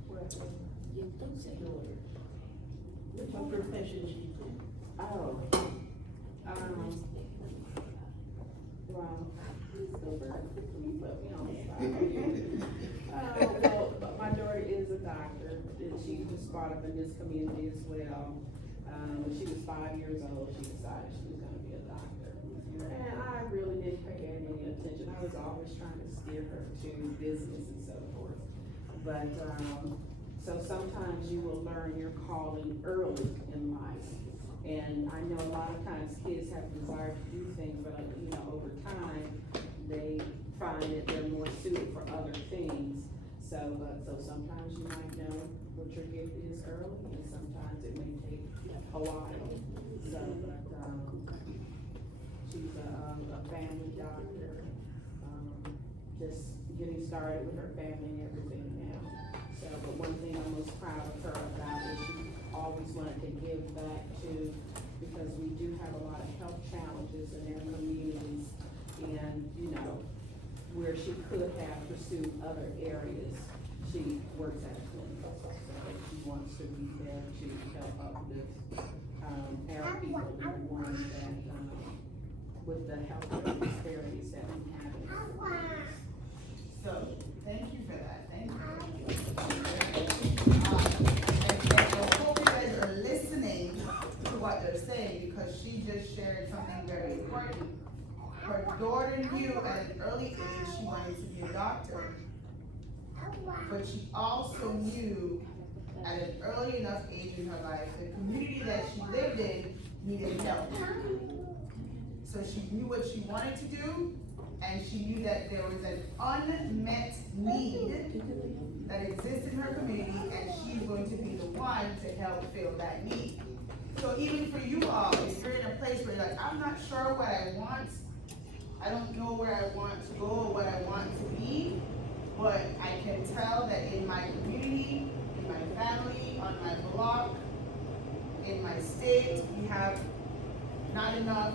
Daughter. What profession she's in? Oh. Wow. So very quickly, but you know. Well, my daughter is a doctor, and she was brought up in this community as well. When she was 5 years old, she decided she was gonna be a doctor. And I really didn't pay her any attention. I was always trying to steer her to business and so forth. But, so sometimes you will learn your calling early in life. And I know a lot of times kids have the desire to do things, but you know, over time, they find that they're more suited for other things. So sometimes you might know what your gift is early, and sometimes it may take a while. So, but, she's a family doctor, just getting started with her family and everything now. So, but one thing I'm most proud of her about is she always wanted to give back to, because we do have a lot of health challenges in our communities, and, you know, where she could have pursued other areas, she works at a clinic. So she wants to be there to help uplift, our people, the ones that, with the health disparities that we have in our communities. So, thank you for that, thank you. And I hope you guys are listening to what they're saying, because she just shared something very important. Her daughter knew at an early age she wanted to be a doctor, but she also knew at an early enough age in her life, the community that she lived in needed help. So she knew what she wanted to do, and she knew that there was an unmet need that exists in her community, and she's going to be the one to help fill that need. So even for you all, if you're in a place where you're like, I'm not sure what I want, I don't know where I want to go or what I want to be, but I can tell that in my community, in my family, on my block, in my state, we have not enough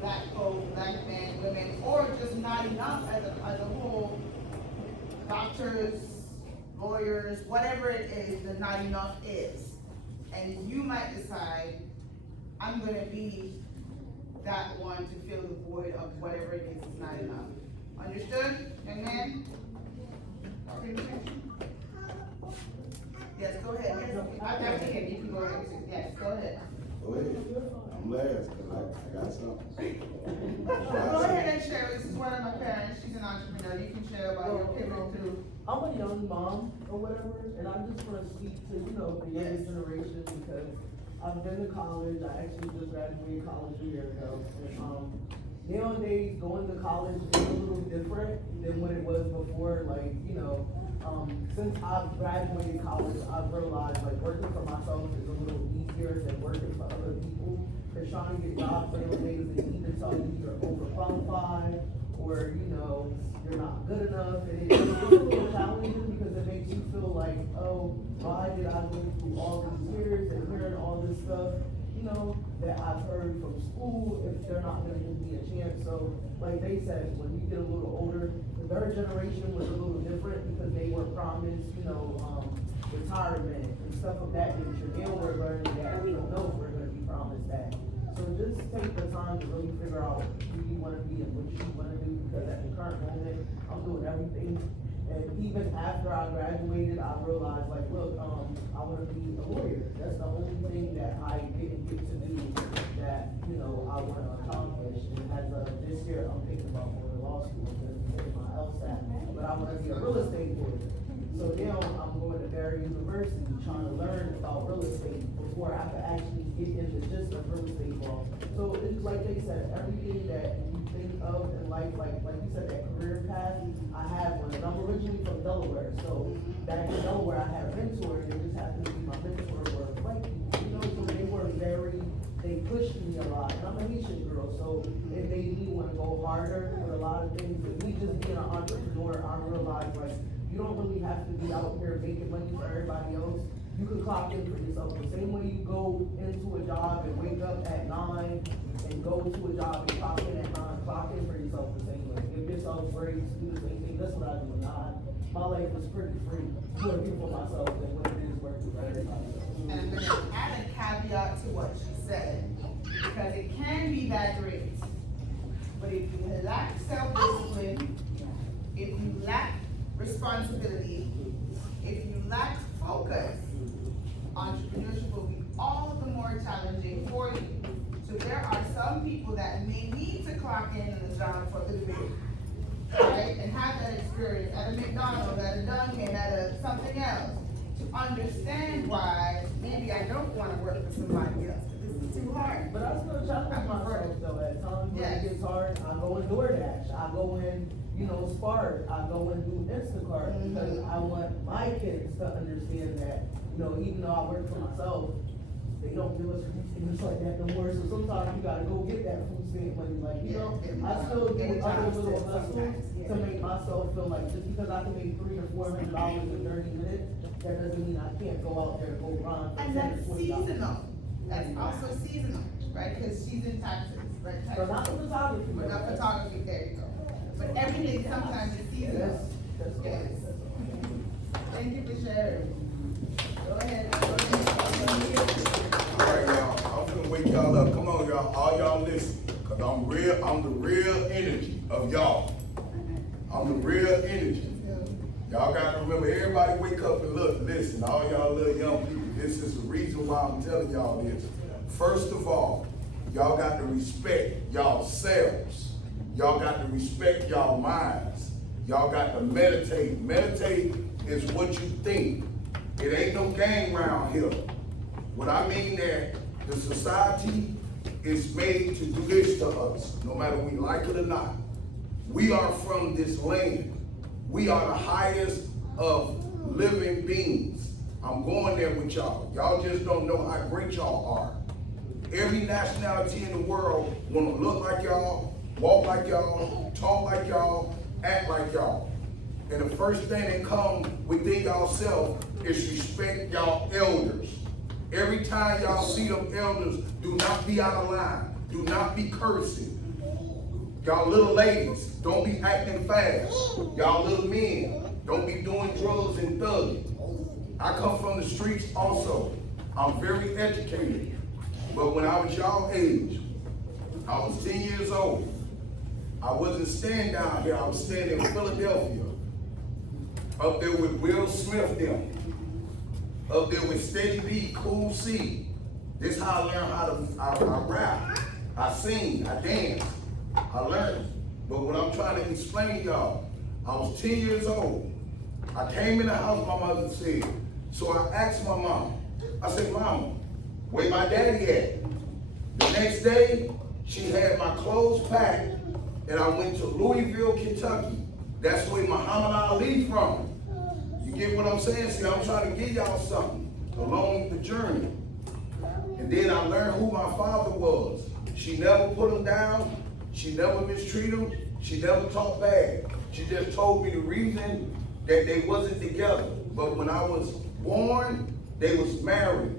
black folks, black men, women, or just not enough as a whole, doctors, lawyers, whatever it is, the not enough is. And you might decide, I'm gonna be that one to fill the void of whatever it is not enough. Understood, young man? Yes, go ahead. Yes, after him, you can go ahead. Yes, go ahead. Go ahead. I'm last, cause I got something. Go ahead and share. This is one of my parents. She's an entrepreneur. You can share about your pivot too. I'm a young mom or whatever, and I just want to speak to, the younger generation because I've been to college. I actually just graduated college a year ago. And, nowadays, going to college is a little different than what it was before. Like, since I've graduated college, I've realized like working for myself is a little easier than working for other people. Because trying to get jobs nowadays, they either tell you you're overqualified or, you're not good enough. And it's a little challenging because it makes you feel like, oh, why did I go through all these years and learn all this stuff, that I've heard from school if they're not gonna give me a chance. So, like they said, when you get a little older, the third generation was a little different because they were promised, retirement and stuff of that nature. Now we're learning that we don't know if we're gonna be promised that. So just take the time to really figure out who you wanna be and what you wanna do, because at the current moment, I'm doing everything. And even after I graduated, I realized like, look, I wanna be a lawyer. That's the only thing that I didn't get to do that, I wanna accomplish. And as of this year, I'm thinking about going to law school and getting my LSAT, but I wanna be a real estate lawyer. So now I'm going to Barry University, trying to learn about real estate before I could actually get into just the real estate law. So it's like they said, everything that you think of in life, like you said, that career path, I had one. And I'm originally from Delaware, so back in Delaware, I had a mentor, and it just happened to be my mentor were white people, so they pushed me a lot. And I'm a Haitian girl, so it made me want to go harder with a lot of things. And me just being an entrepreneur, I realized like, you don't really have to be out here making money for everybody else. You can clock in for yourself. The same way you go into a job and wake up at 9 and go to a job and clock in at 9, clock in for yourself the same way. Give yourself breaks, do the same thing. That's what I do. My life is pretty free, working for myself than what it is working for everybody else. And I'm gonna add a caveat to what she said, because it can be that great. But if you lack self-discipline, if you lack responsibility, if you lack focus, entrepreneurship will be all the more challenging for you. So there are some people that may need to clock in the job for a little bit, right? And have that experience at a McDonald's, at a Dunkin', at a something else, to understand why maybe I don't want to work for somebody else. This is too hard. But I still challenge myself though. At times when it gets hard, I go in DoorDash, I go in, Spark, I go and do Instacart, because I want my kids to understand that, even though I work for myself, they don't give us food stamps like that no more. So sometimes you gotta go get that food stamp money. Like, I still do other little hustles to make myself feel like just because I can make $300 or $400 in 30 minutes, that doesn't mean I can't go out there and go grind for And $10 that's or $20. seasonal. That's also seasonal, right? Because she's in Texas, right? But not the photography. But not photography, there you go. But everything sometimes is seasonal. That's Yes. Thank you for sharing. Go ahead. All right, y'all, I'm gonna wake y'all up. Come on, y'all, all y'all listen, cause I'm the real energy of y'all. I'm the real energy. Y'all gotta remember, everybody wake up and look, listen, all y'all little young people, this is the reason why I'm telling y'all this. First of all, y'all got to respect y'all selves. Y'all got to respect y'all minds. Y'all got to meditate. Meditate is what you think. It ain't no game around here. What I mean that the society is made to do this to us, no matter we like it or not. We are from this land. We are the highest of living beings. I'm going there with y'all. Y'all just don't know how great y'all are. Every nationality in the world wanna look like y'all, walk like y'all, talk like y'all, act like y'all. And the first thing that comes within y'allself is respect y'all elders. Every time y'all see them elders, do not be out of line. Do not be cursing. Y'all little ladies, don't be acting fast. Y'all little men, don't be doing drugs and thugging. I come from the streets also. I'm very educated. But when I was y'all age, I was 10 years old. I wasn't staying down here, I was staying in Philadelphia. Up there with Will Smith them. Up there with Steady B, Cool C. This is how I learned I rap, I sing, I dance, I learned. But what I'm trying to explain to y'all, I was 10 years old. I came in the house, my mother said. So I asked my mom, I said, Mama, where my daddy at? The next day, she had my clothes packed, and I went to Louisville, Kentucky. That's where Muhammad Ali from. You get what I'm saying? See, I'm trying to give y'all something along the journey. And then I learned who my father was. She never put him down. She never mistreated him. She never talked bad. She just told me the reason that they wasn't together. But when I was born, they was married.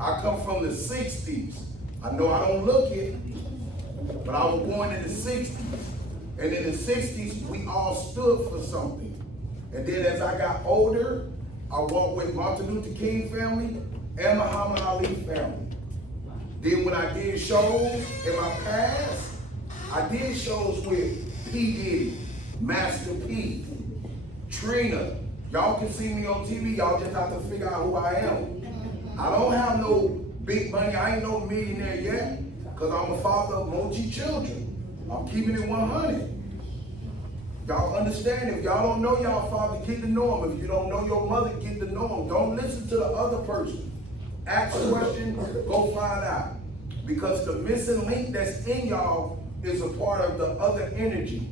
I come from the 60s. I know I don't look it, but I was born in the 60s. And in the 60s, we all stood for something. And then as I got older, I walked with Martin Luther King family and Muhammad Ali family. Then when I did shows in my past, I did shows with P. Diddy, Master P, Trina. Y'all can see me on TV, y'all just have to figure out who I am. I don't have no big money, I ain't no millionaire yet, because I'm a father of multi-children. I'm keeping it 100. Y'all understand, if y'all don't know y'all father, get to know him. If you don't know your mother, get to know him. Don't listen to the other person. Ask questions, go find out. Because the missing link that's in y'all is a part of the other energy.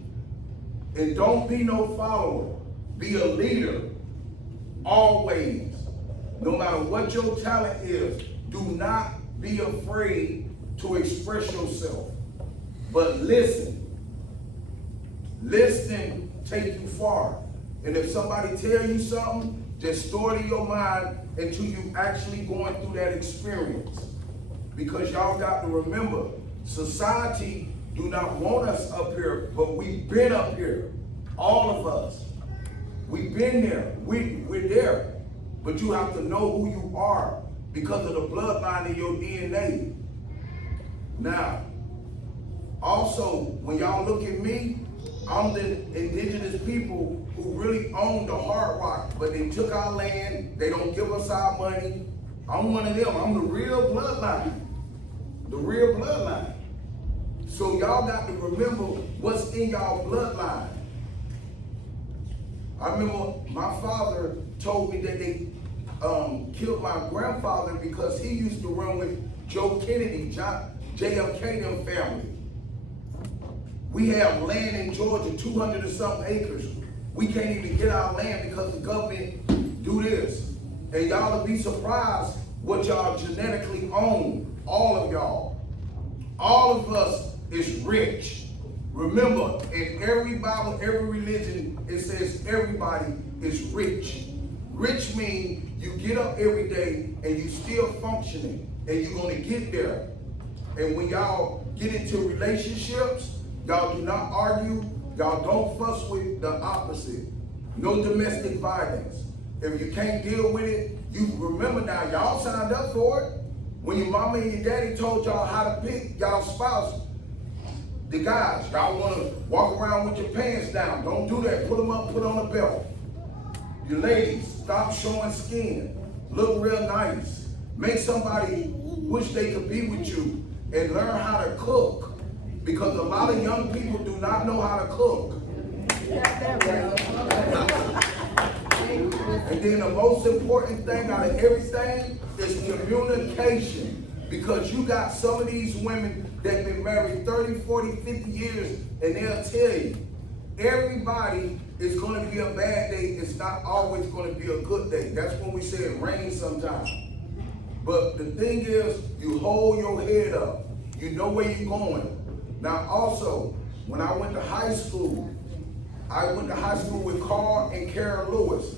And don't be no follower. Be a leader. Always. No matter what your talent is, do not be afraid to express yourself. But listen. Listening take you far. And if somebody tell you something, just store it in your mind until you actually going through that experience. Because y'all got to remember, society do not want us up here, but we've been up here. All of us. We've been there. We're there. But you have to know who you are because of the bloodline in your DNA. Now, also, when y'all look at me, I'm the indigenous people who really own the hard rock, but they took our land, they don't give us our money. I'm one of them, I'm the real bloodline. The real bloodline. So y'all got to remember what's in y'all bloodline. I remember my father told me that they killed my grandfather because he used to run with Joe Kennedy, JFK them family. We have land in Georgia, 200 or something acres. We can't even get our land because the government do this. And y'all will be surprised what y'all genetically own, all of y'all. All of us is rich. Remember, in every Bible, every religion, it says everybody is rich. Rich means you get up every day and you still functioning and you're gonna get there. And when y'all get into relationships, y'all do not argue. Y'all don't fuss with the opposite. No domestic violence. If you can't deal with it, you remember now, y'all signed up for it. When your mama and your daddy told y'all how to pick y'all spouse, the guys, y'all want to walk around with your pants down. Don't do that. Put them up, put on a belt. You ladies, stop showing skin. Look real nice. Make somebody wish they could be with you and learn how to cook. Because a lot of young people do not know how to cook. And then the most important thing out of everything is communication. Because you got some of these women that been married 30, 40, 50 years, and they'll tell you, everybody is going to be a bad day. It's not always going to be a good day. That's when we say it rains sometimes. But the thing is, you hold your head up. You know where you're going. Now also, when I went to high school with Carl and Carol Lewis.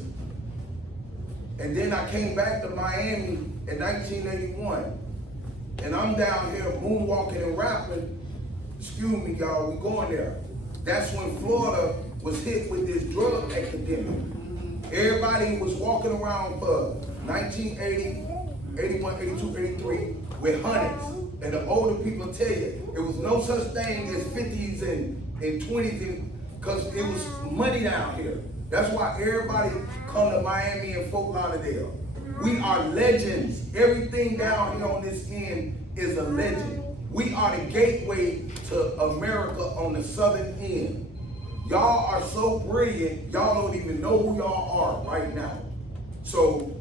And then I came back to Miami in 1981. And I'm down here moonwalking and rapping. Excuse me, y'all, we going there. That's when Florida was hit with this drug epidemic. Everybody was walking around for 1980, 81, 82, 83 with hundreds. And the older people tell you, it was no such thing as 50s and 20s because it was money down here. That's why everybody come to Miami and Fort Lauderdale. We are legends. Everything down here on this end is a legend. We are the gateway to America on the southern end. Y'all are so brilliant, y'all don't even know who y'all are right now. So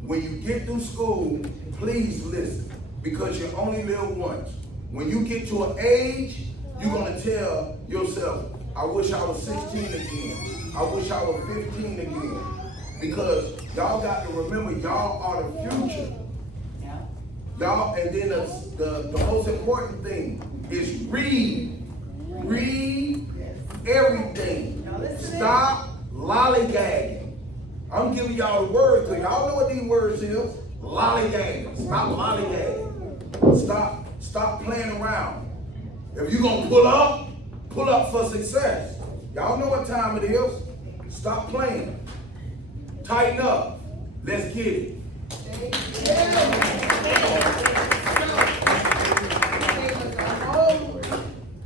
when you get through school, please listen, because you only live once. When you get to an age, you're gonna tell yourself, I wish I was 16 again. I wish I was 15 again. Because y'all got to remember, y'all are the future. Y'all, and then the most important thing is read. Read everything. Stop lollygagging. I'm giving y'all the words, because y'all know what these words is. Lollygagging. Stop lollygagging. Stop playing around. If you're gonna pull up for success. Y'all know what time it is. Stop playing. Tighten up. Let's get it.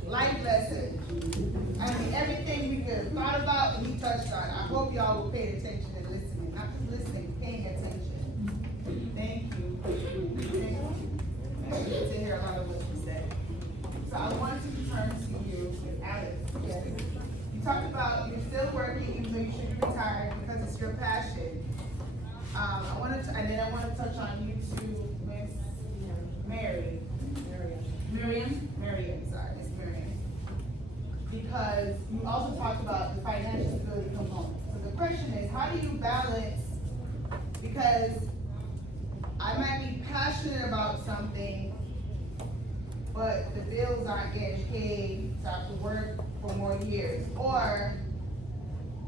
Life lesson. I mean, everything we could have thought about and we touched on. I hope y'all were paying attention and listening. Not just listening, paying attention. Thank you. I get to hear a lot of what you said. So I want to turn to you, Alex. Yes. You talked about you're still working even though you should be retired because it's your passion. I want to touch on you too, Miss Miriam, sorry, Miss Miriam. Because you also talked about the financial stability component. So the question is, how do you balance, because I might be passionate about something, but the bills aren't getting paid, so I have to work for more years. Or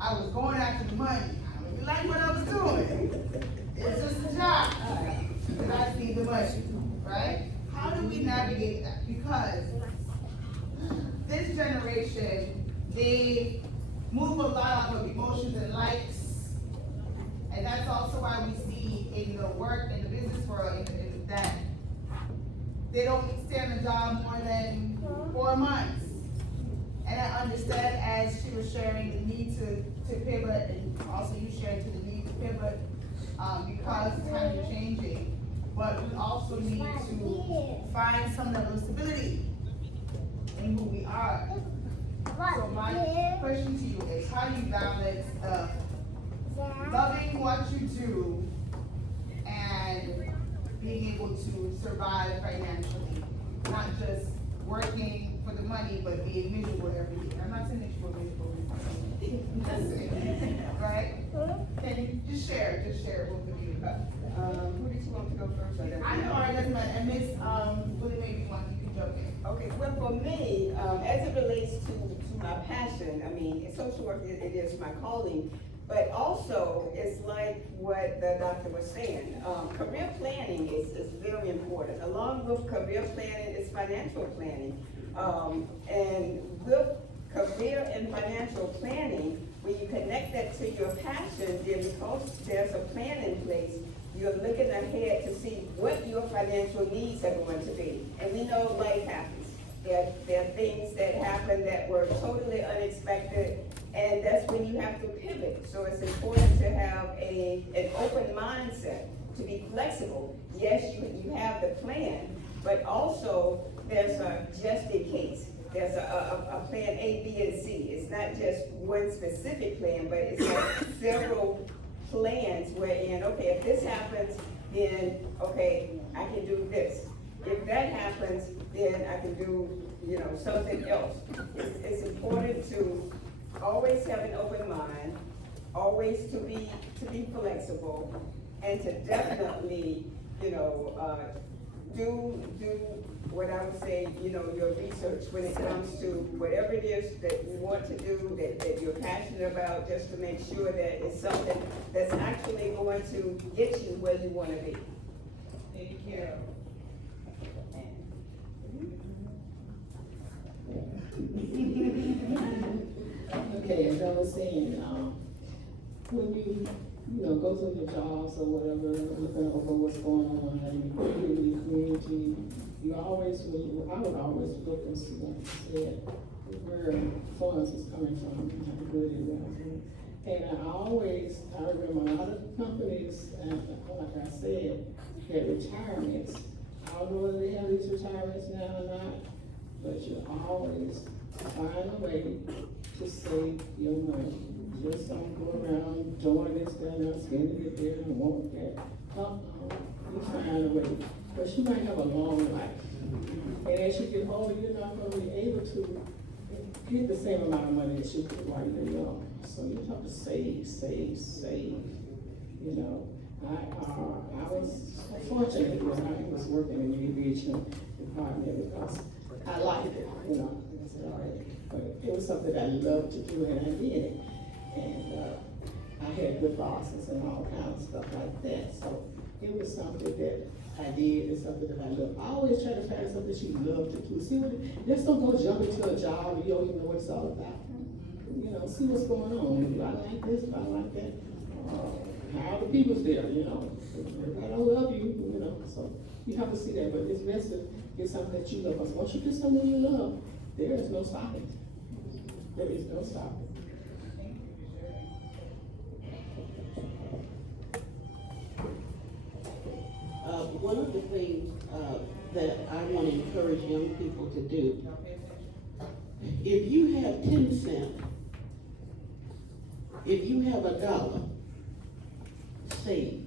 I was going after the money. I don't really like what I was doing. It's just a job. And I need the money, right? How do we navigate that? Because this generation, they move a lot off of emotions and likes. And that's also why we see in the work, in the business world, that they don't stay on the job more than 4 months. And I understand, as she was sharing, the need to pivot, and also you shared to the need to pivot because times are changing. But we also need to find some level of stability in who we are. So my question to you is, how do you balance loving what you do and being able to survive financially? Not just working for the money, but being miserable every day. I'm not saying that you were miserable. Just saying, right? Can you just share both of you? Who did you want to go first? I know, it doesn't matter. And Miss Willie, maybe you can jump in. Okay, well, for me, as it relates to my passion, I mean, social work, it is my calling, but also it's like what the doctor was saying. Career planning is very important. Along with career planning is financial planning. And with career and financial planning, when you connect that to your passion, then because there's a plan in place, you're looking ahead to see what your financial needs are going to be. And we know life happens. There are things that happen that were totally unexpected, and that's when you have to pivot. So it's important to have an open mindset, to be flexible. Yes, you have the plan, but also there's a just in case. There's a plan A, B, and C. It's not just one specific plan, but it's like several plans wherein, okay, if this happens, then, okay, I can do this. If that happens, then I can do, something else. It's important to always have an open mind, always to be flexible, and to definitely, do what I would say, your research when it comes to whatever it is that you want to do, that you're passionate about, just to make sure that it's something that's actually going to get you where you want to be. Thank you. Okay, as I was saying, when you go to your jobs or whatever, looking over what's going on in the community, I would always look and see, like you said, where funds is coming from and how good it is. And I remember a lot of companies, and like I said, had retirements. I don't know whether they have these retirements now or not, but you always find a way to save your money. Just don't go around doing this, that, and spending it there and want that. You find a way, because you might have a long life. And as you get older, you're not gonna be able to get the same amount of money that you could while you're young. So you have to save, you know. I was fortunate when I was working in the aviation department because I liked it, you know. I said, all right, but it was something I loved to do and I did it. And I had good bosses and all kinds of stuff like that. So it was something that I did, it's something that I love. I always try to find something that you love to do. Just don't go jump into a job and you don't even know what it's all about. You know, see what's going on. Do I like this? Do I like that? How are the people's there, you know? I don't love you, you know, so you have to see that, but it's best to get something that you love. Because once you get something you love, there is no stopping. There is no stopping. One of the things that I want to encourage young people to do, if you have 10 cents, if you have $1, save.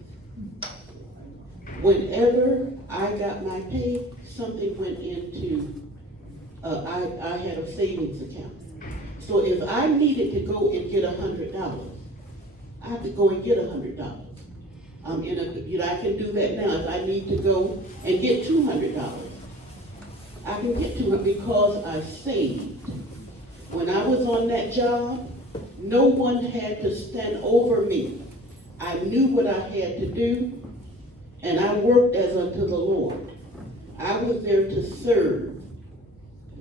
Whenever I got my pay, something went into, I had a savings account. So if I needed to go and get $100, I have to go and get $100. I can do that now. If I need to go and get $200, I can get $200 because I saved. When I was on that job, no one had to stand over me. I knew what I had to do, and I worked as unto the Lord. I was there to serve.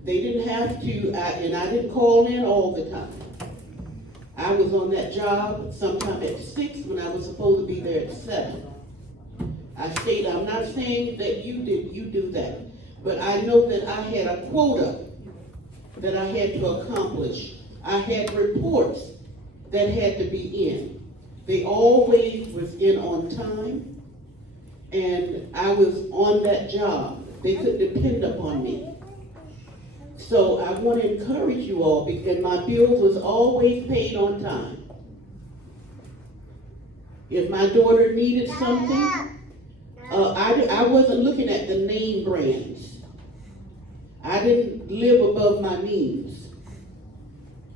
They didn't have to, and I didn't call in all the time. I was on that job sometime at 6 when I was supposed to be there at 7. I stayed. I'm not saying that you do that, but I know that I had a quota that I had to accomplish. I had reports that had to be in. They always was in on time, and I was on that job. They could depend upon me. So I want to encourage you all, because my bills was always paid on time. If my daughter needed something, I wasn't looking at the name brands. I didn't live above my means.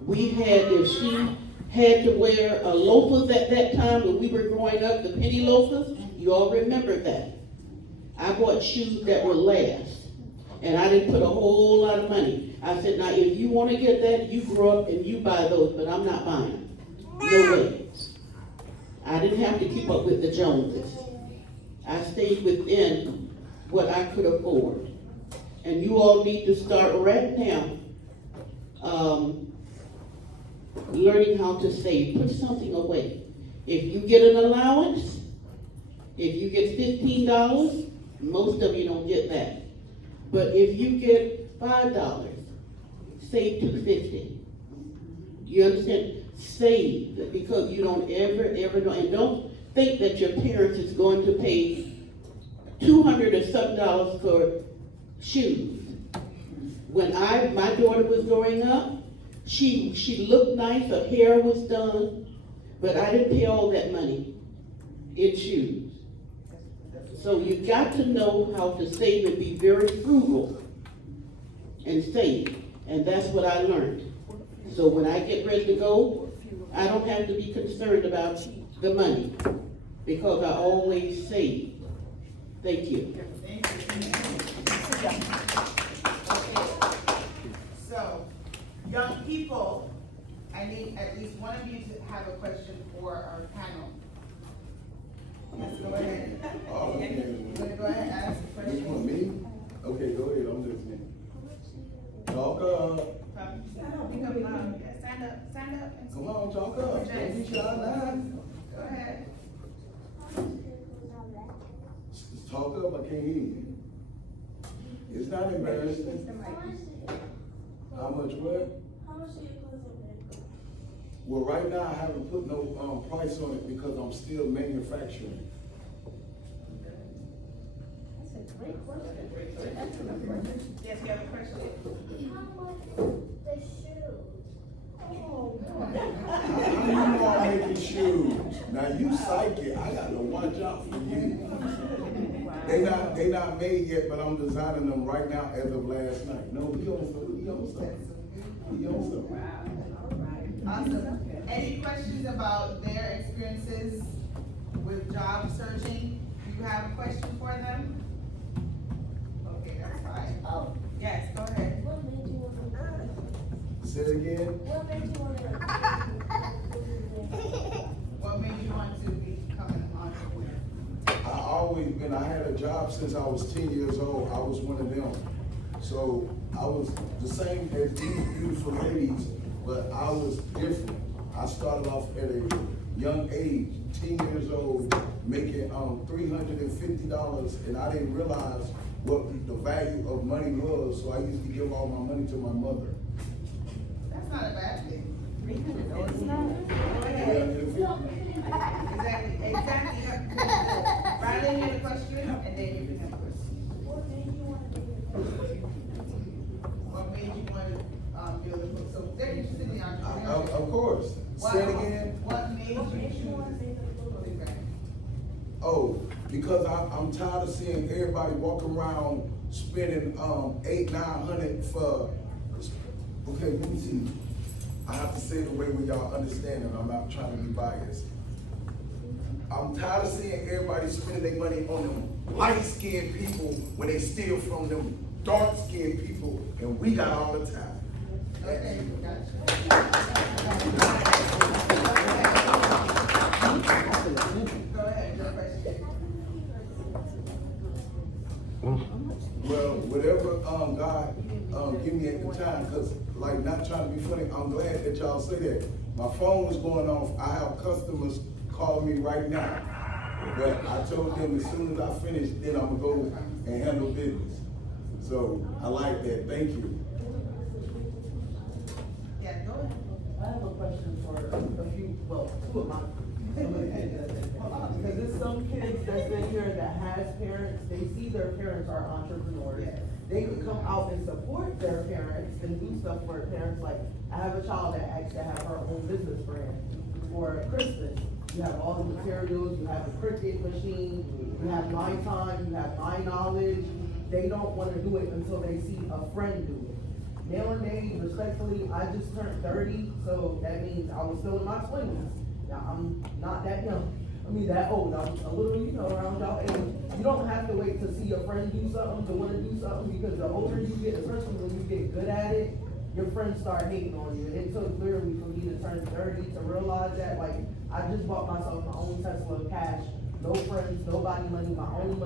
We had, if she had to wear loafers at that time when we were growing up, the penny loafers, you all remember that. I bought shoes that would last. And I didn't put a whole lot of money. I said, now if you want to get that, you grow up and you buy those, but I'm not buying them. No way. I didn't have to keep up with the Joneses. I stayed within what I could afford. And you all need to start right now learning how to save. Put something away. If you get an allowance, if you get $15, most of you don't get that. But if you get $5, save $2.50. You understand? Save, because you don't ever know. And don't think that your parents is going to pay $200 or something for shoes. When my daughter was growing up, she looked nice, her hair was done, but I didn't pay all that money in shoes. So you got to know how to save and be very frugal and save. And that's what I learned. So when I get ready to go, I don't have to be concerned about the money because I always save. Thank you. Okay. So, young people, I need at least one of you to have a question for our panel. Let's go ahead. You wanna go ahead and ask the Which question? one, me? Okay, go ahead, I'm listening. Talk up. Stand up. And Come on, talk up. Don't be shy now. go ahead. Just talk up, I can't hear you. It's not embarrassing. How much what? Well, right now I haven't put no price on it because I'm still manufacturing. That's a great question. Yes, you have a question? How much is the shoe? Oh, How you know I'm making shoes? Now you psychic, I gotta watch out for you. They not made yet, but I'm designing them right now as of last night. No, he on something. Awesome. Any questions about their experiences with job searching? Do you have a question for them? Okay, that's fine. oh, Yes, go ahead. what made you want to? Say it again. What made you want to? What made you want to become an entrepreneur? I had a job since I was 10 years old. I was one of them. So I was the same as these beautiful ladies, but I was different. I started off at a young age, 10 years old, making $350, and I didn't realize what the value of money was, so I used to give all my money to my mother. That's not a bad thing. No, it's not. Go ahead. Exactly. Riley had a question, and then you can have a question. What made you want to do it? What made you want to build a book? So they're interested in the entrepreneurship. Of course. Say it again. What made you choose? Oh, because I'm tired of seeing everybody walk around spending $800-900 for. Okay, let me see. I have to say it the way where y'all understand it. I'm not trying to be biased. I'm tired of seeing everybody spending their money on them light-skinned people when they steal from them dark-skinned people, and we got all the time. Okay, gotcha. Go ahead, your question. Well, whatever God give me at the time, because like not trying to be funny, I'm glad that y'all say that. My phone was going off. I have customers calling me right now. But I told them as soon as I finish, then I'm gonna go and handle business. So I like that. Thank you. Yeah, go ahead. I have a question for a few, well, two of my, some of the kids that, because there's some kids that's in here that has parents, they see their parents are entrepreneurs. They can come out and support their parents and do stuff for their parents. Like, I have a child that actually have her own business brand. For Christmas, you have all the materials, you have a Cricut machine, you have my time, you have my knowledge. They don't want to do it until they see a friend do it. Nowadays, respectfully, I just turned 30, so that means I was still in my 20s. Now, I'm not that young. I mean, that old. I'm a little, around y'all age. You don't have to wait to see your friend do something to want to do something, because the older you get, especially when you get good at it, your friends start hating on you. It took literally for me to turn 30 to realize that. Like, I just bought myself my own Tesla cash. No friends, nobody money, my own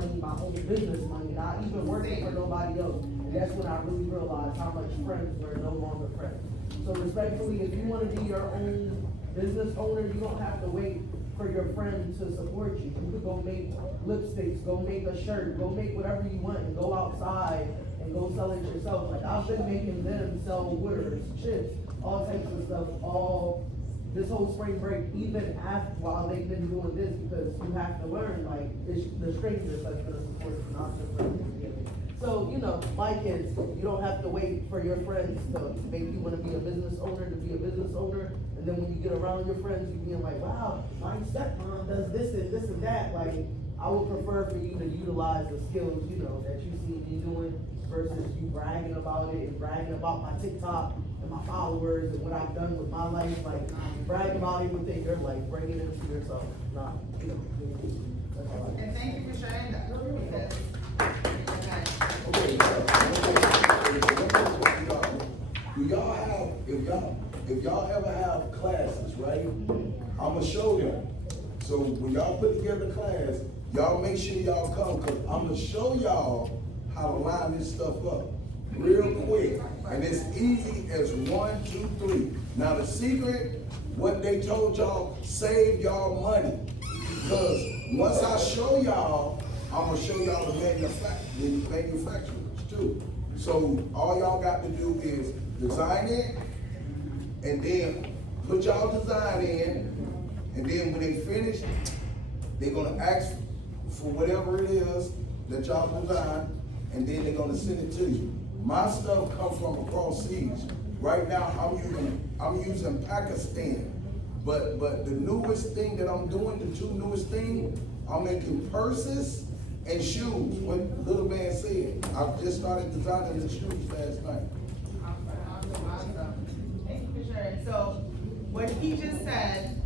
business money, not even working for nobody else. And that's when I really realized how much friends were no longer friends. So respectfully, if you want to be your own business owner, you don't have to wait for your friend to support you. You could go make lipsticks, go make a shirt, go make whatever you want, and go outside and go sell it yourself. Like, I've been making them sell wooders, chips, all types of stuff, all this whole spring break, even after, while they've been doing this, because you have to learn, like, it's the strangers that's gonna support you, not your friends. So, my kids, you don't have to wait for your friends to make you wanna be a business owner, and then when you get around your friends, you being like, wow, my stepmom does this and that. Like, I would prefer for you to utilize the skills, that you see me doing, versus you bragging about it and bragging about my TikTok and my followers and what I've done with my life. Like, brag about everything you're like, bring it into yourself. Not, that's all I And thank you for sharing that. Do y'all have, if y'all ever have classes, right? I'ma show them. So when y'all put together class, y'all make sure y'all come, cause I'ma show y'all how to line this stuff up real quick. And it's easy as 1, 2, 3. Now the secret, what they told y'all, save y'all money. Because once I show y'all, I'm gonna show y'all the manufacturers too. So all y'all got to do is design it and then put y'all design in, and then when they finish, they're gonna ask for whatever it is that y'all design, and then they're gonna send it to you. My stuff comes from across seas. Right now, I'm using Pakistan, but the newest thing that I'm doing, the two newest things, I'm making purses and shoes. What little man said, I just started designing the shoes last night. Awesome. Thank you for sharing. So what he just said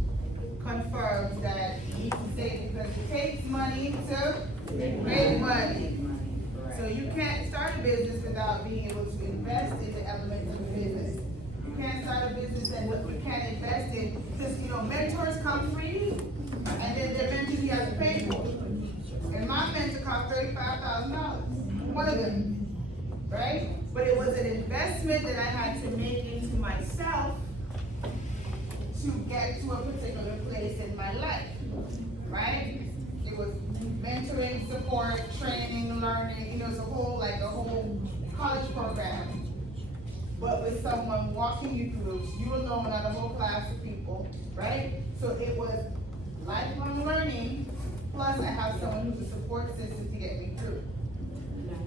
confirms that he can say because it takes money to make money. So you can't start a business without being able to invest in the elements of the business. You can't start a business and what you can't invest in, because mentors come free, and then they're mentors you have to pay for. And my mentor cost $35,000, one of them, right? But it was an investment that I had to make into myself to get to a particular place in my life, right? It was mentoring, support, training, learning, it's a whole college program. But with someone walking you through, you alone, not a whole class of people, right? So it was lifelong learning, plus I have someone who's a support system to get me through.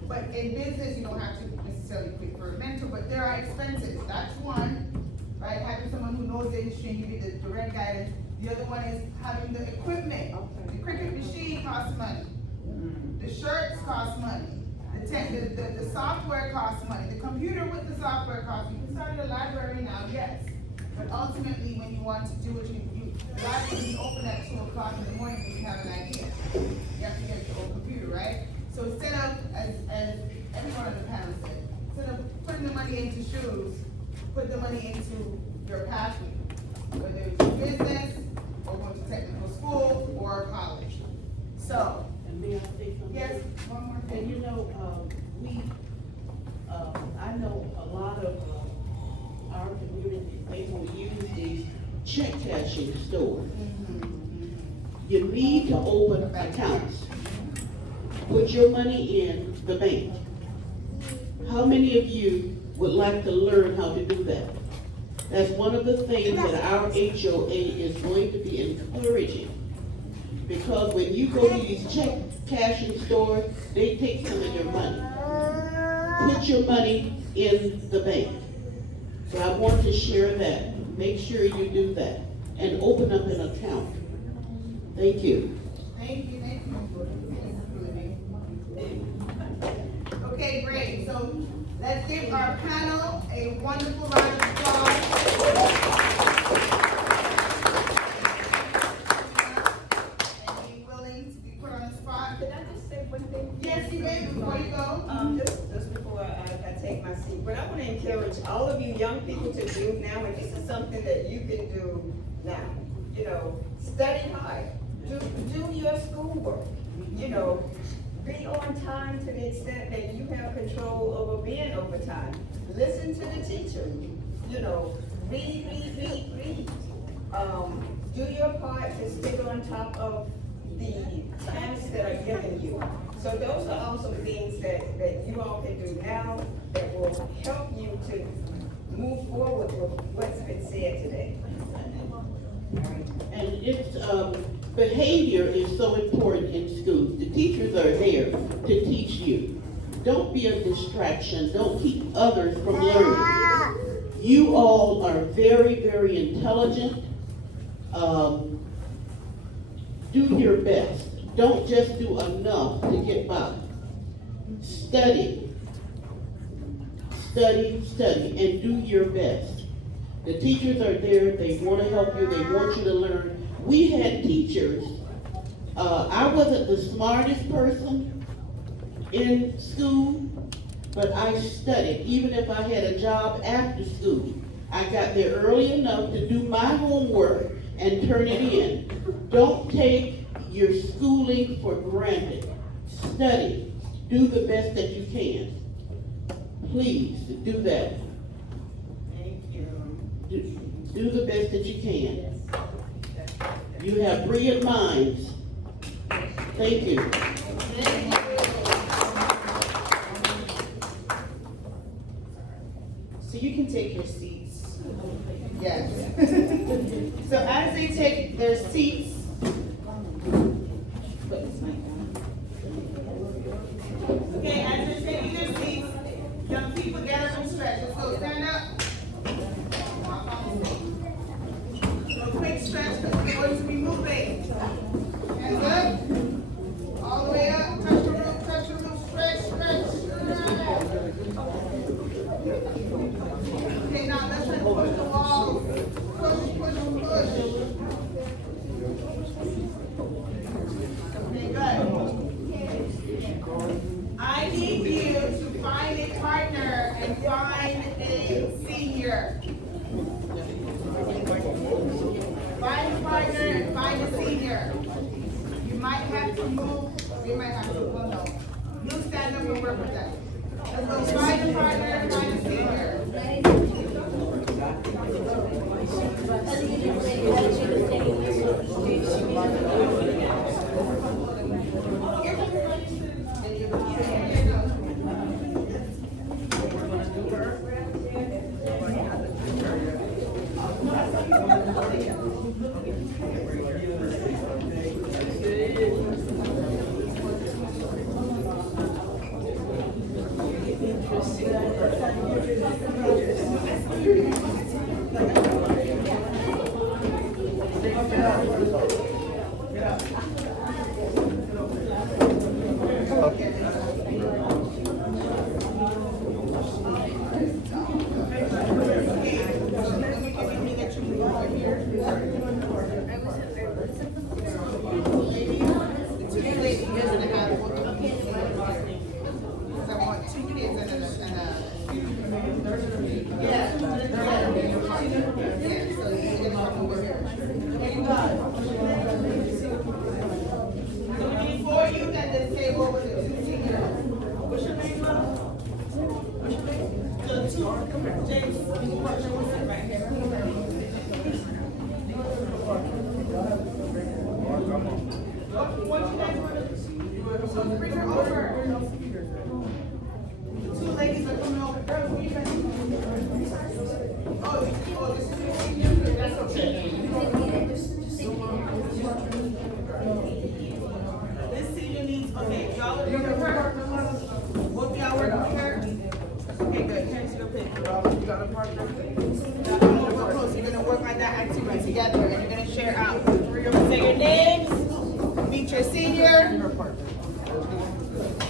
But in business, you don't have to necessarily pay for a mentor, but there are expenses. That's one, right? Having someone who knows the industry and give you the direct guidance. The other one is having the equipment. The cricket machine costs money. The shirts cost money. The software costs money. The computer with the software costs. You can start a library now, yes. But ultimately, when you want to do what the library is open at 2 o'clock in the morning when you have an idea. You have to get your own computer, right? So instead of, as everyone on the panel said, instead of putting the money into shoes, put the money into your passion. Whether it's business, or going to technical school, or college. So, And may I say something? yes, one more And thing. I know a lot of our community, they will use these check cashing stores. You need to open accounts. Put your money in the bank. How many of you would like to learn how to do that? That's one of the things that our HOA is going to be encouraging. Because when you go to these check cashing stores, they take some of your money. Put your money in the bank. So I want to share that. Make sure you do that. And open up an account. Thank you. Thank you. Okay, great. So let's give our panel a wonderful round of applause. And be willing to be put on the spot. Can I just say one thing? Yes, you may, before you go. Just before I take my seat, but I want to encourage all of you young people to do now, and this is something that you can do now. Study hard, do your schoolwork, be on time to the extent that you have control over being overtime. Listen to the teacher, read. Do your part to stay on top of the tasks that are given you. So those are also things that you all can do now that will help you to move forward with what's been said today. And it's, behavior is so important in schools. The teachers are there to teach you. Don't be a distraction. Don't keep others from learning. You all are very, very intelligent. Do your best. Don't just do enough to get by. Study, and do your best. The teachers are there. They want to help you. They want you to learn. We had teachers. I wasn't the smartest person in school, but I studied. Even if I had a job after school, I got there early enough to do my homework and turn it in. Don't take your schooling for granted. Study. Do the best that you can. Please do that. Thank you. Do the best that you can. You have brilliant minds. Thank you. So you can take your seats. Yes. So as they take their seats, okay, as they're taking their seats, young people get up and stretch. Let's go, stand up. A quick stretch because we're going to be moving. Hands up. All the way up. Touch the roof, stretch, stretch. Okay, now let's push the walls. Push. Okay, good. I need you to find a partner and find a senior. Find a partner and find a senior. You might have to move, we might have to, well, no. You stand up and work with them. Let's go find a partner and find a senior. Bring her over. The two ladies are coming over. Girls, will you guys? Oh, this is your senior? That's okay. This senior needs, okay, y'all are working with her? Both of y'all working with her? Okay, good. Here's your picture. You got a partner? You're gonna work on that activity together and you're gonna share out. Say your names, meet your senior.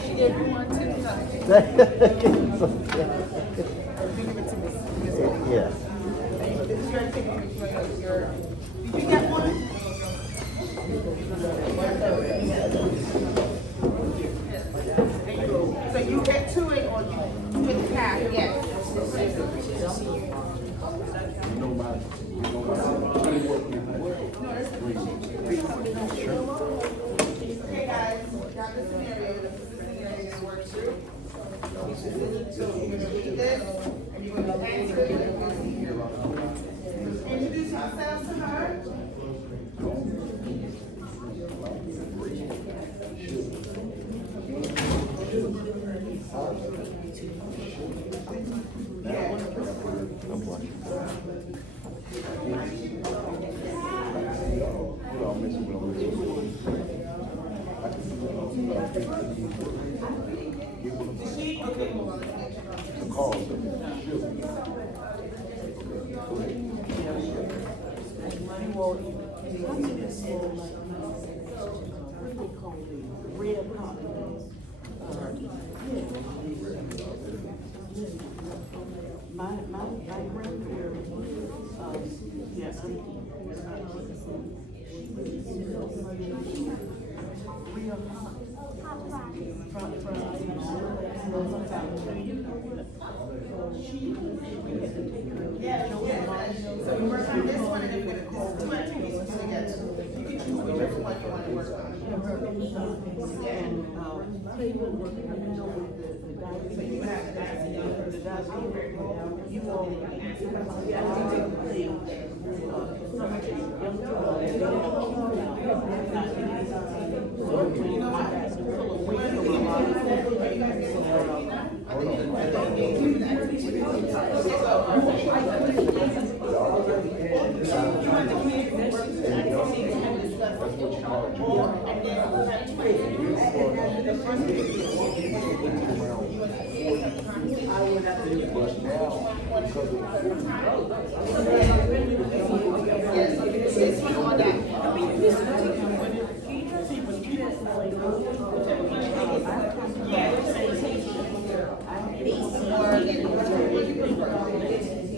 She gave you one too. Yeah. Did you get one? So you get to it or you with the pack, yes. Okay guys, got the scenario. This is the scenario you're gonna work through. So you're gonna read this and you're gonna answer it and you're gonna see here. Introduce yourselves to her. Okay, hold on. My grandparents, yes, Yes. So you work on this one and then we're gonna call two activities together. You can choose whichever one you want to work on. So you have to ask the But now, because of Yes, you can say something on that. Or what you prefer.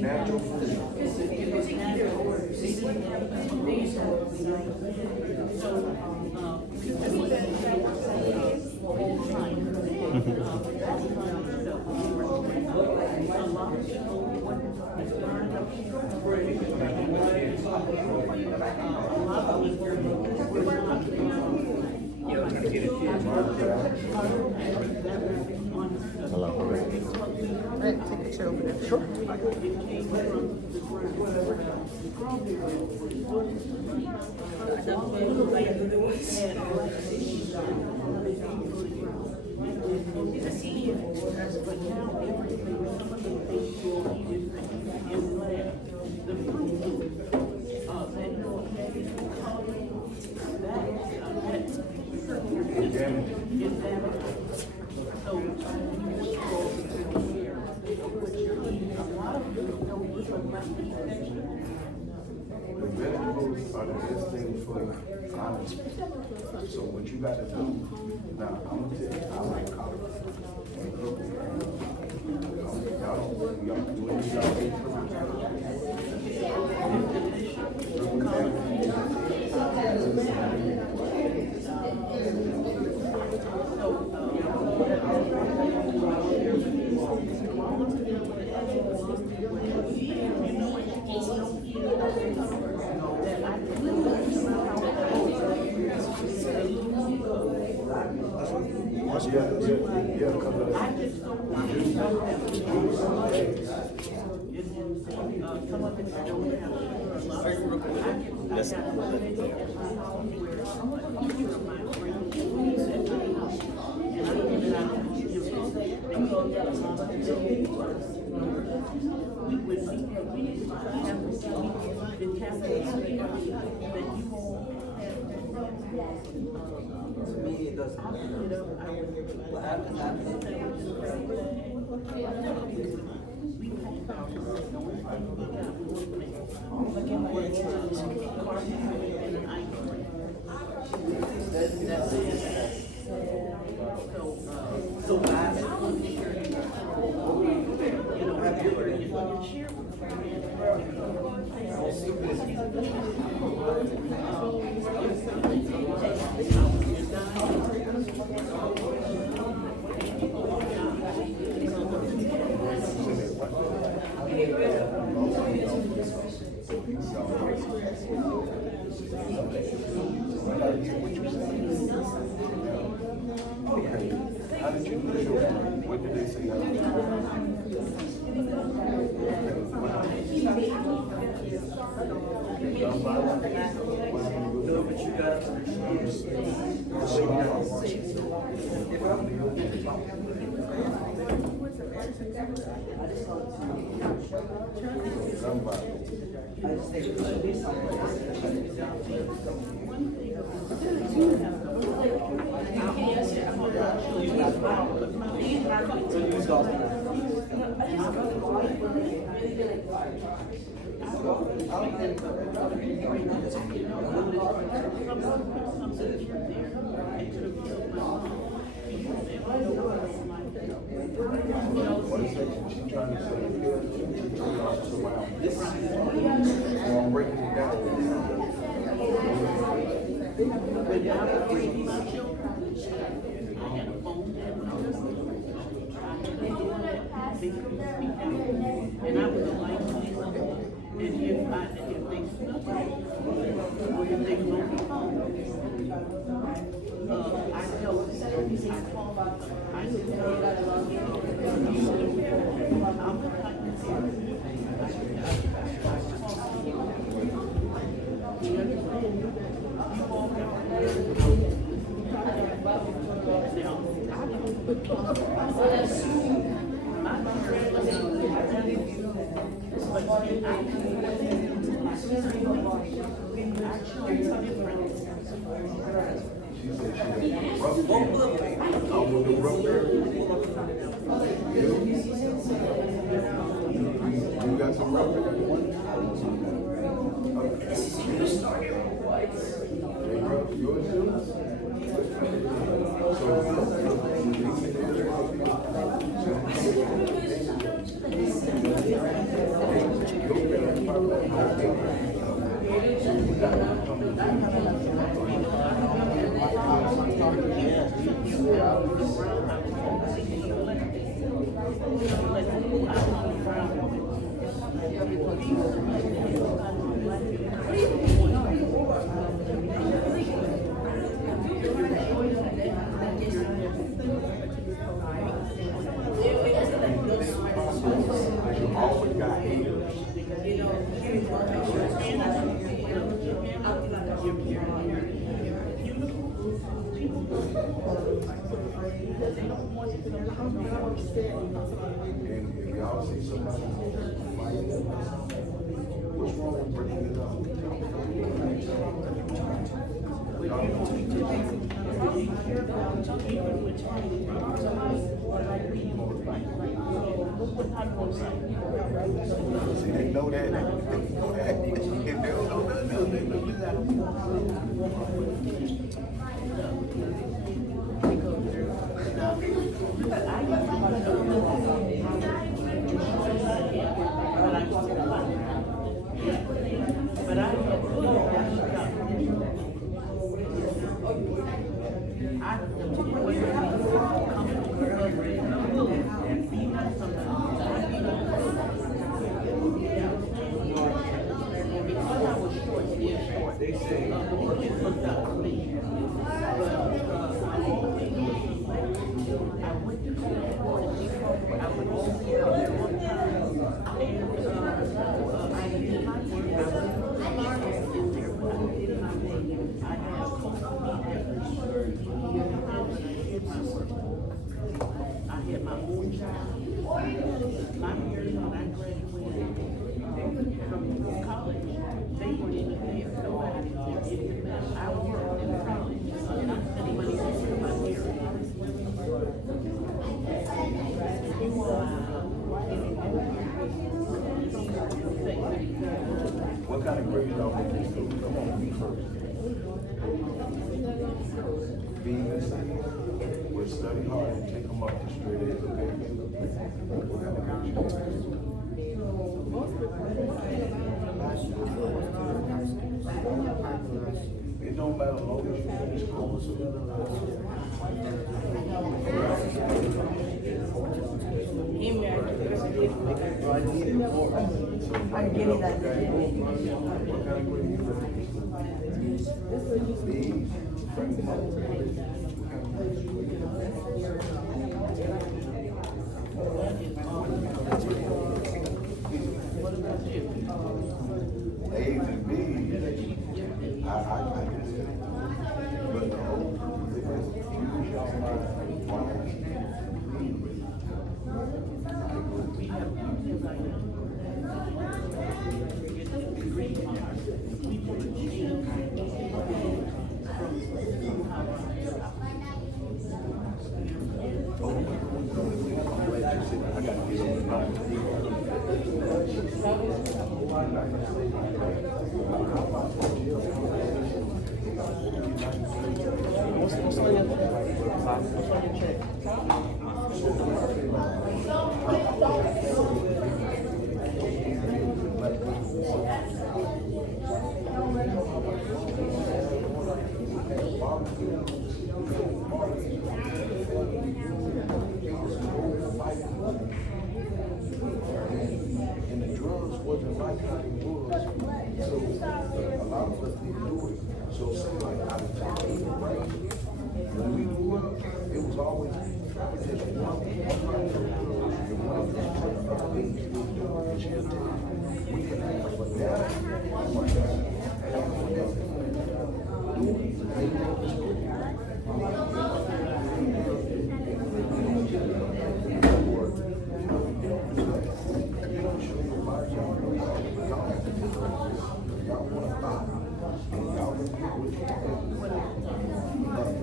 natural food. The vegetables are the best thing for honest. So what you gotta do, now, I'm gonna tell you, I like collard. Y'all can do anything. Yeah, because To me, it doesn't matter. What happens. How did you lose your mind? What did they say? No, but you got What is it? She's trying to say, this is, I'm breaking it down. And I would like to see something, and if they snoop, or if they don't be home, I know, I I'm the type to say, She said she had rough girl. I want the rough girl. You got some rough girl? Yours too? You always got haters. And if y'all see somebody fighting, what's wrong with bringing it up? See, they know that. They know that. They don't know nothing else. They know that. What kind of grades y'all make in school? Come on, be first. B and C. We'll study hard and take them up to straight A's, okay? What kind of grades you make? It don't matter as long as you finish school. I'm getting that. What kind of grade you make? B's, bring them up. A's and B's. I can say. But the whole And the drugs wasn't like how it was. So a lot of us didn't do it. So say like out of town, right? When we grew up, it was always just one thing. We didn't have, but now, oh my God, y'all want to buy, and y'all will get what you want.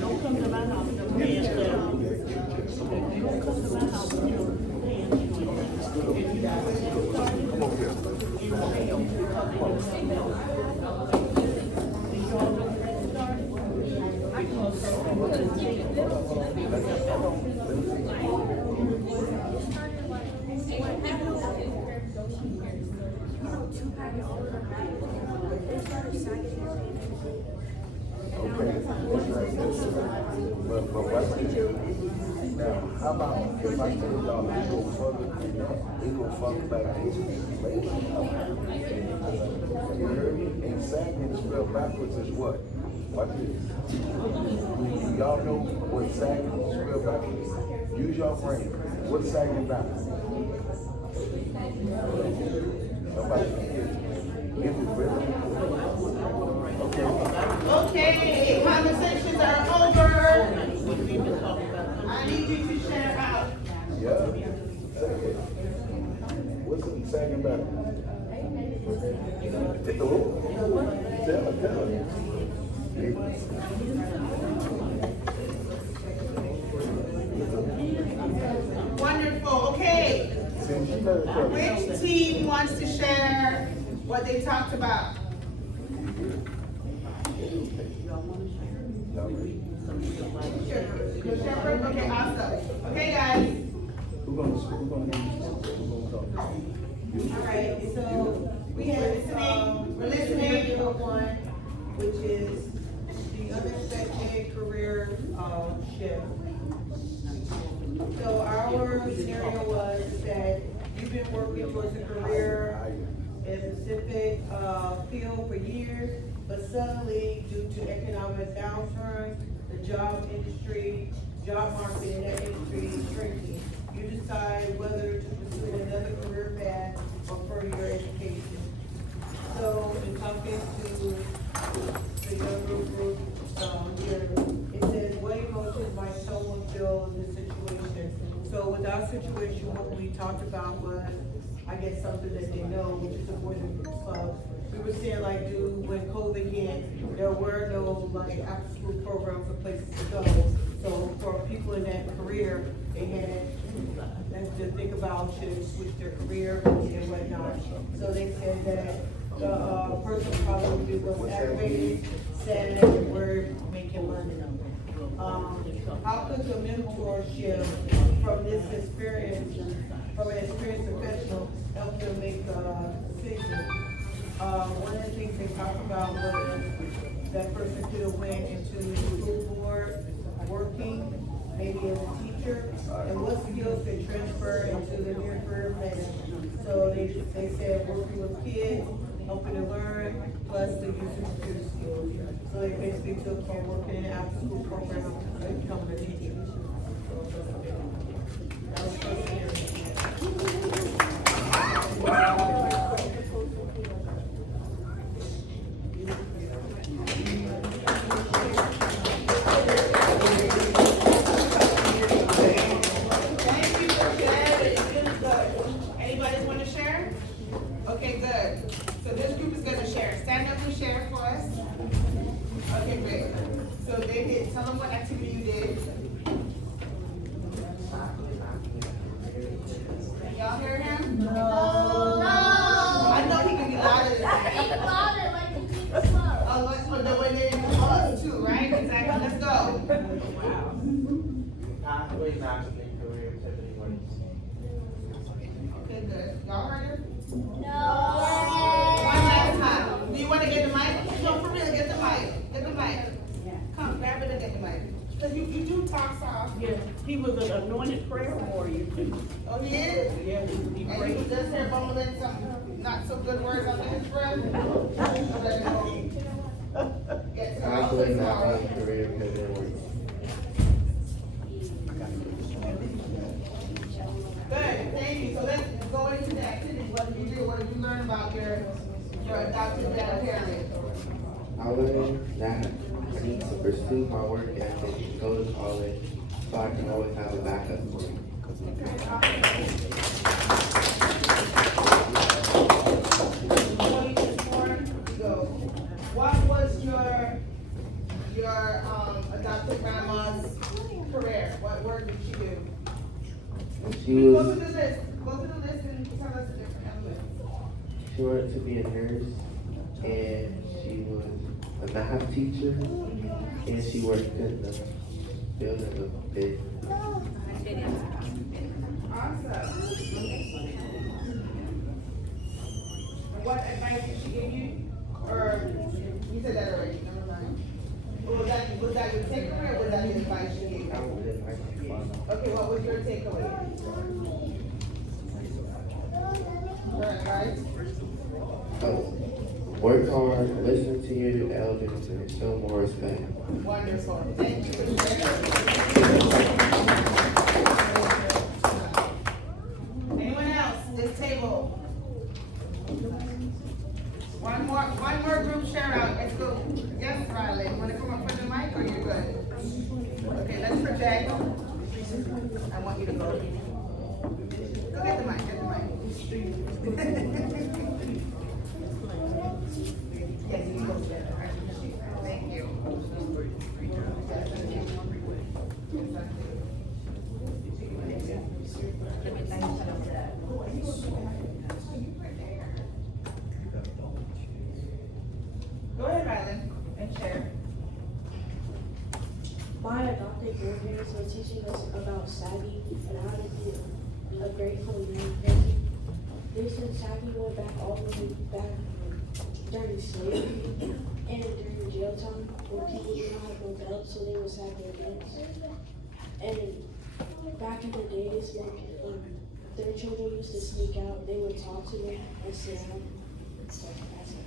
Don't come to my house, don't pay us that. Don't come to my house, don't pay us that. If you guys Come over here. But watch this. Now, how about if I tell y'all it go further back to slavery? You heard me? And sagging spelled backwards is what? Watch this. Do y'all know what sagging spelled backwards is? Use your brain. What's sagging backwards? Nobody can hear you. Give it really. Okay, conversations are over. I need you to share out. Yeah. Sagging. What's it sagging backwards? Tell her. Wonderful, okay. Which team wants to share what they talked about? Okay, awesome. Okay, guys. All right, so we have, We're listening. one, which is the unexpected career, shift. So our scenario was that you've been working towards a career in a specific, field for years, but suddenly, due to economic downturn, the job market in that industry is shrinking. You decide whether to pursue another career path or further your education. So, in talking to the younger group, here, it says, what emotions might someone feel in this situation? So with our situation, what we talked about was, I guess, something that they know, which is avoiding group clubs. We were saying like, when COVID hit, there were no like after-school programs or places to go. So for people in that career, they had to think about should they switch their career and whatnot. So they said that the person probably was aggravated, sad, and we're making money. How could the mentorship from this experience, from an experienced professional, help them make a decision? One of the things they talked about was that person could have went into the school board, working, maybe as a teacher, and what skills could transfer into the new career plan. So they said working with kids, helping to learn, plus the use of computer skills. So they basically took from working in an after-school program to becoming a teacher. That was first scenario. Thank you for sharing. Anybody want to share? Okay, good. So this group is going to share. Stand up and share for us. Okay, great. So David, tell them what activity you did. Can y'all hear him? No. I know he can be louder than that. Oh, the way they're in the bus too, right? Exactly. Let's go. Okay, good. Y'all heard him? No. One last time. Do you want to get the mic? No, for real, get the mic. Get the mic. Come, grab it and get the mic. Because you do talk soft. Yeah, he was an anointed prayer warrior too. Oh, he is? Yeah, he And he prayed. was just here bumbling some not so good words under his breath. Let him go. Get some I else would not tomorrow. have a career because it was. Good, thank you. So let's go into the activity. What did you do? What did you learn about your adopted dad parent? I learned that I need to pursue my work ethic, go to college, so I can always have a backup. She Go was, to the list, go to the list and tell us the different elements. she wanted to be a nurse, and she was a math teacher, and she worked in the building of bed. Awesome. And what advice did she give you? Or, you said that already, never mind. Was that your takeaway, or was that the advice she gave you? Okay, what was your takeaway? Her advice? Work hard, listen to your elders, and show more respect. Wonderful. Thank you for sharing. Anyone else? This table. One more group share out. Let's go. Yes, Riley. You want to come up for the mic, or you're good? Okay, let's project. I want you to go. Go get the mic. Get the mic. Yes, you go together. I appreciate that. Thank you. Go ahead, Rylan, and share. My adopted grandparents were teaching us about Saggy and how to be a grateful young person. They said Saggy went back all the way back during slavery and during jail time where people did not have no belts, so they would sag their belts. And back in the days when their children used to sneak out, they would talk to them and sit down. So that's it.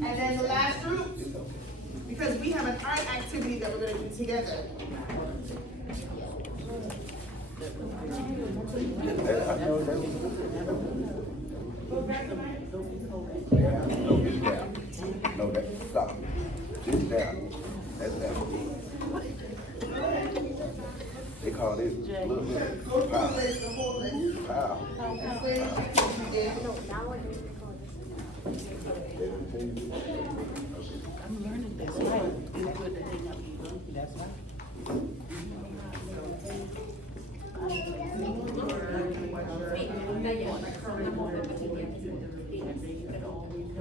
And then the last group, because we have an art activity that we're going to do together. No, that, stop. Just down. That's down. They call it little bit. Go through the list, the whole list. Wow. Explain what you did. I'm learning this, right? It's good that they know you, that's right.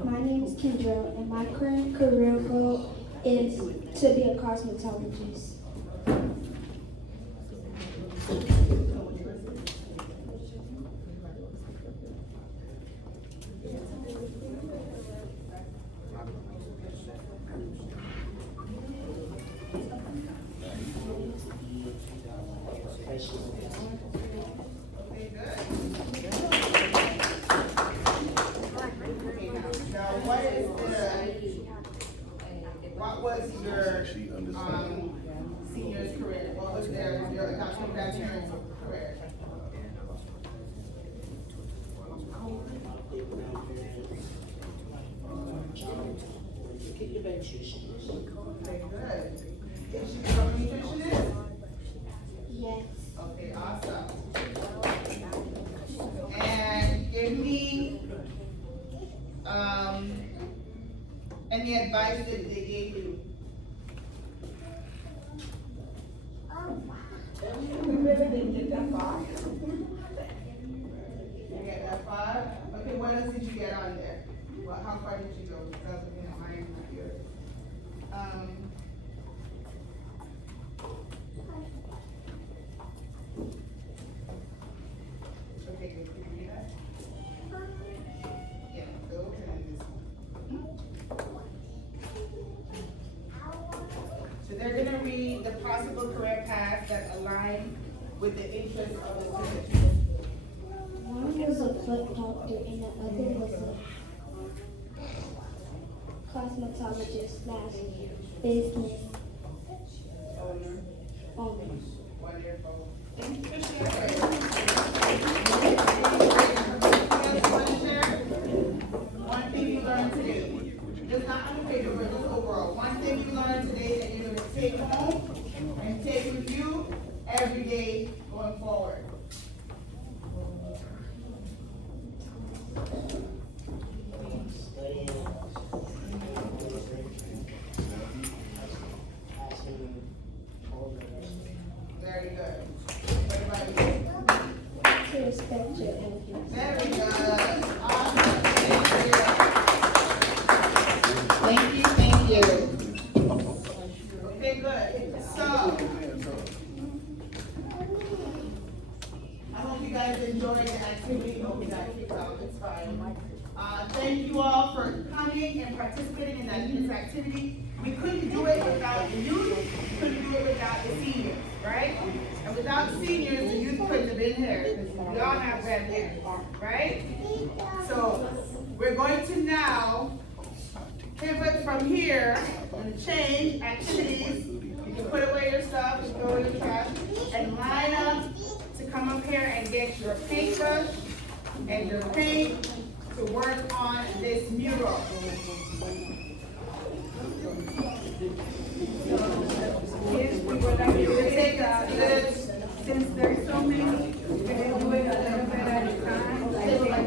My name is Kendra, and my current career goal is to be a cosmetologist. What was your senior's career? What was your adoption grandparents' career? Okay, good. Did she become a nutritionist? Yes. Okay, awesome. And give me any advice that they gave you? We really didn't get that far. You get that far? Okay, what else did you get on there? Well, how far did you go? Because, mine's not here. Okay, good. Can you do that? Yeah, go and this one. So they're gonna read the possible career paths that align with the interests of the students. One was a foot doctor and the other was a cosmetologist / business Owner. owner. Wonderful. One thing you learned today, just not on the paper, but just overall. One thing you learned today that you're gonna take home and take with you every day going forward. good. Everybody. To respect your elders. Very good. Awesome. Thank you. Thank you. Okay, good. So, I hope you guys enjoyed the activity. Hope you got kicked out. It's fine. Thank you all for coming and participating in this activity. We couldn't do it without the youth. We couldn't do it without the seniors, right? And without seniors, the youth couldn't have been here because we all have red hair, right? So we're going to now pivot from here and change activities. You can put away your stuff, you throw it in the trash, and line up to come up here and get your paintbrush and your paint to work on this mural. Yes, we would like to take since there's so many, we're gonna do it a little bit at a time, like table by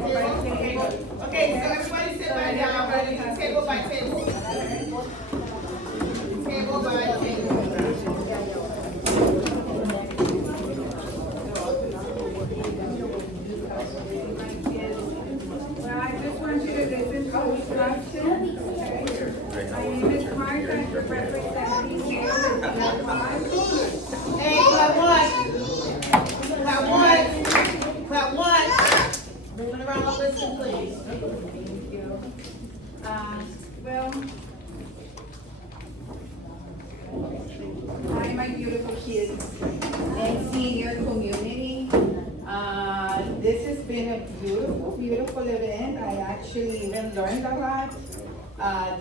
table. Okay, so everybody sit back down, ready, table by table. Table by table. Well, I just want you to listen to instructions. My name is Martha, I'm representing here. Hey, clap one. Clap one. Clap one. Moving around the listen, please. Thank you. Well, hi, my beautiful kids and senior community. This has been a beautiful, beautiful event. I actually even learned a lot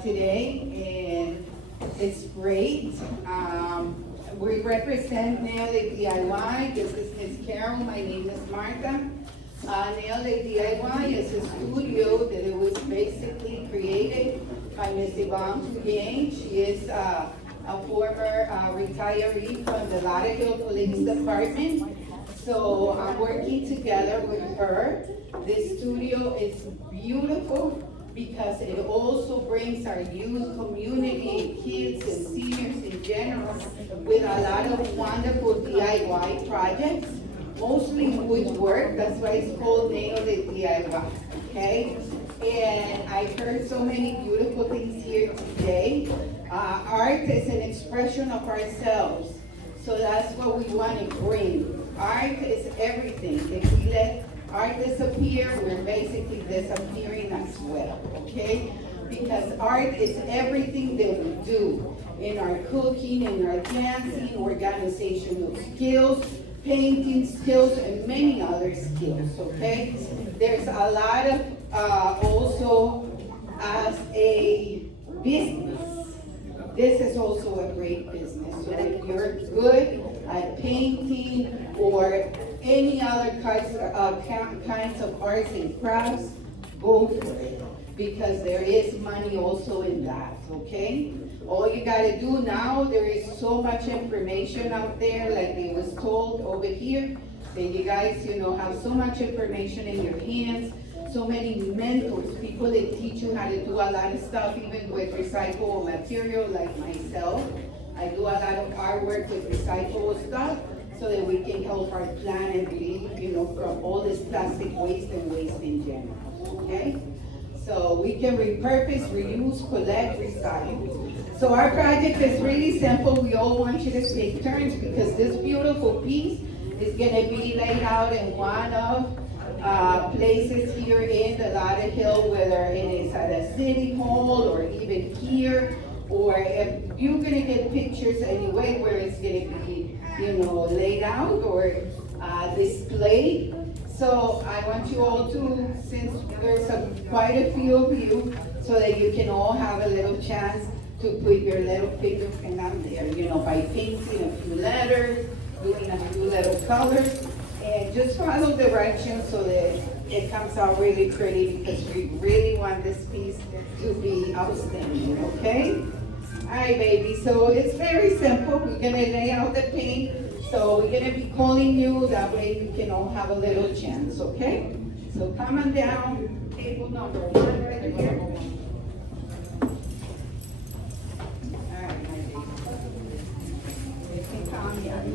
today, and it's great. We represent Nail It DIY. This is Miss Carol. My name is Martha. Nail It DIY is a studio that it was basically created by Miss Yvonne Tougain. She is a former retiree from the Lauderdale Police Department. So I'm working together with her. This studio is beautiful because it also brings our youth community, kids and seniors in general, with a lot of wonderful DIY projects, mostly woodwork. That's why it's called Nail It DIY, okay? And I heard so many beautiful things here today. Art is an expression of ourselves. So that's what we want to bring. Art is everything. If we let art disappear, we're basically disappearing as well, okay? Because art is everything that we do in our cooking, in our dancing, organizational skills, painting skills, and many other skills, okay? There's a lot of, also as a business, this is also a great business. So if you're good at painting or any other kinds of arts and crafts, go for it. Because there is money also in that, okay? All you gotta do now, there is so much information out there, like it was told over here, that you guys, have so much information in your hands, so many mentors, people that teach you how to do a lot of stuff, even with recyclable material, like myself. I do a lot of artwork with recyclable stuff, so that we can help our planet relieve, from all this plastic waste and waste in general, okay? So we can repurpose, reuse, collect, recycle. So our project is really simple. We all want you to take turns because this beautiful piece is gonna be laid out in one of places here in the Lauderdale, whether it is at a city hall or even here, or if you're gonna get pictures anyway where it's gonna be, laid out or displayed. So I want you all to, since there's quite a few of you, so that you can all have a little chance to put your little fingerprint on there, by painting a few letters, doing a few little colors, and just follow directions so that it comes out really pretty, because we really want this piece to be outstanding, okay? All right, baby, so it's very simple. We're gonna lay out the paint. So we're gonna be calling you, that way you can all have a little chance, okay? So come on down, table number 1 right here. All right, my baby. You can calm down.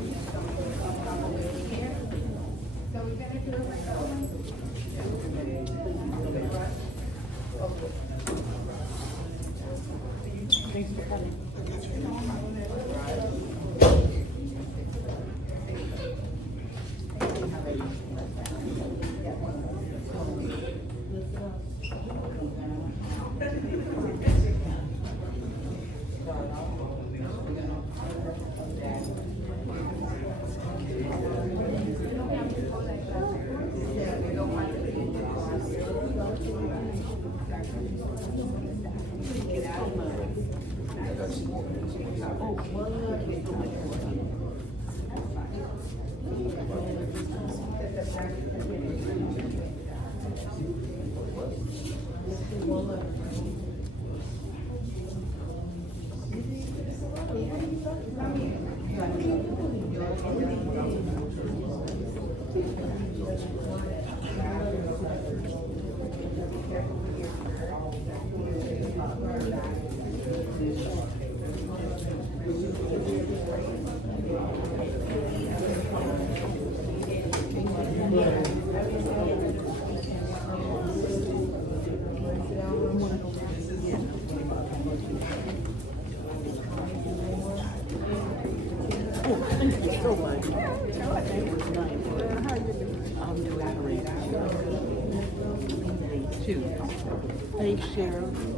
Hey, Cheryl.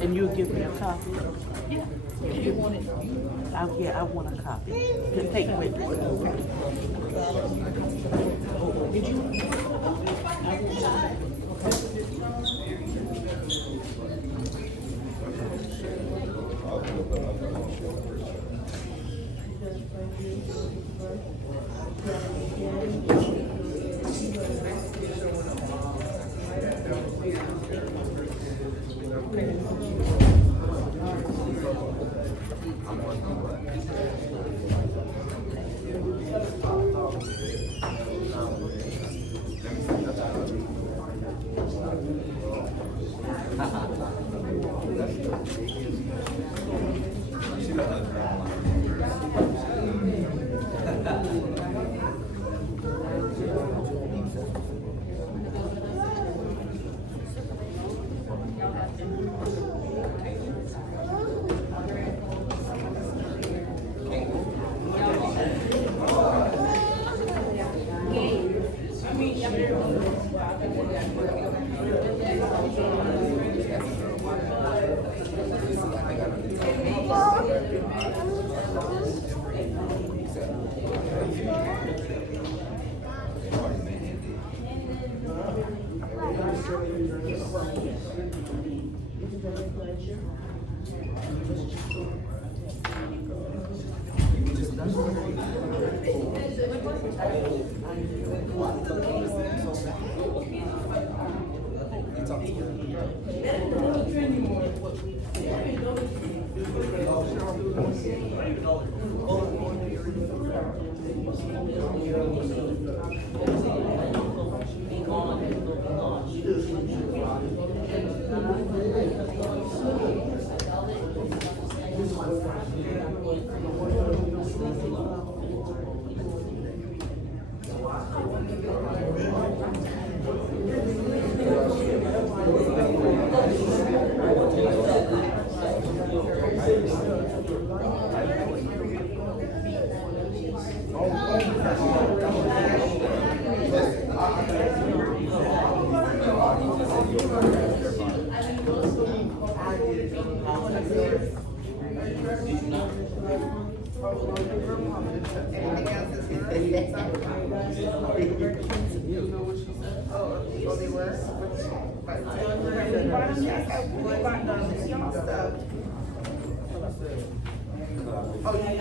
And you'll give me a copy? Yeah. You want it? Yeah, I want a copy. Just take it with me. Did you?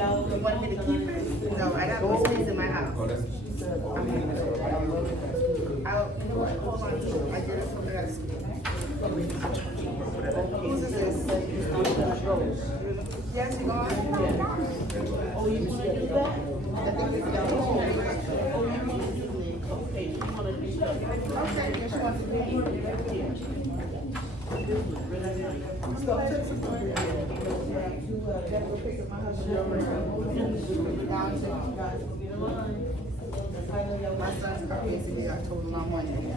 Oh, you want me to keep it? No, I got those things in my house. I'll, you know what, hold on, I get it from the other school. Whose is this? Yes, you are? Oh, you want to do that? I think it's the Okay, you want to do that? okay, yes, you want to be. My son's car basically got totaled on Monday.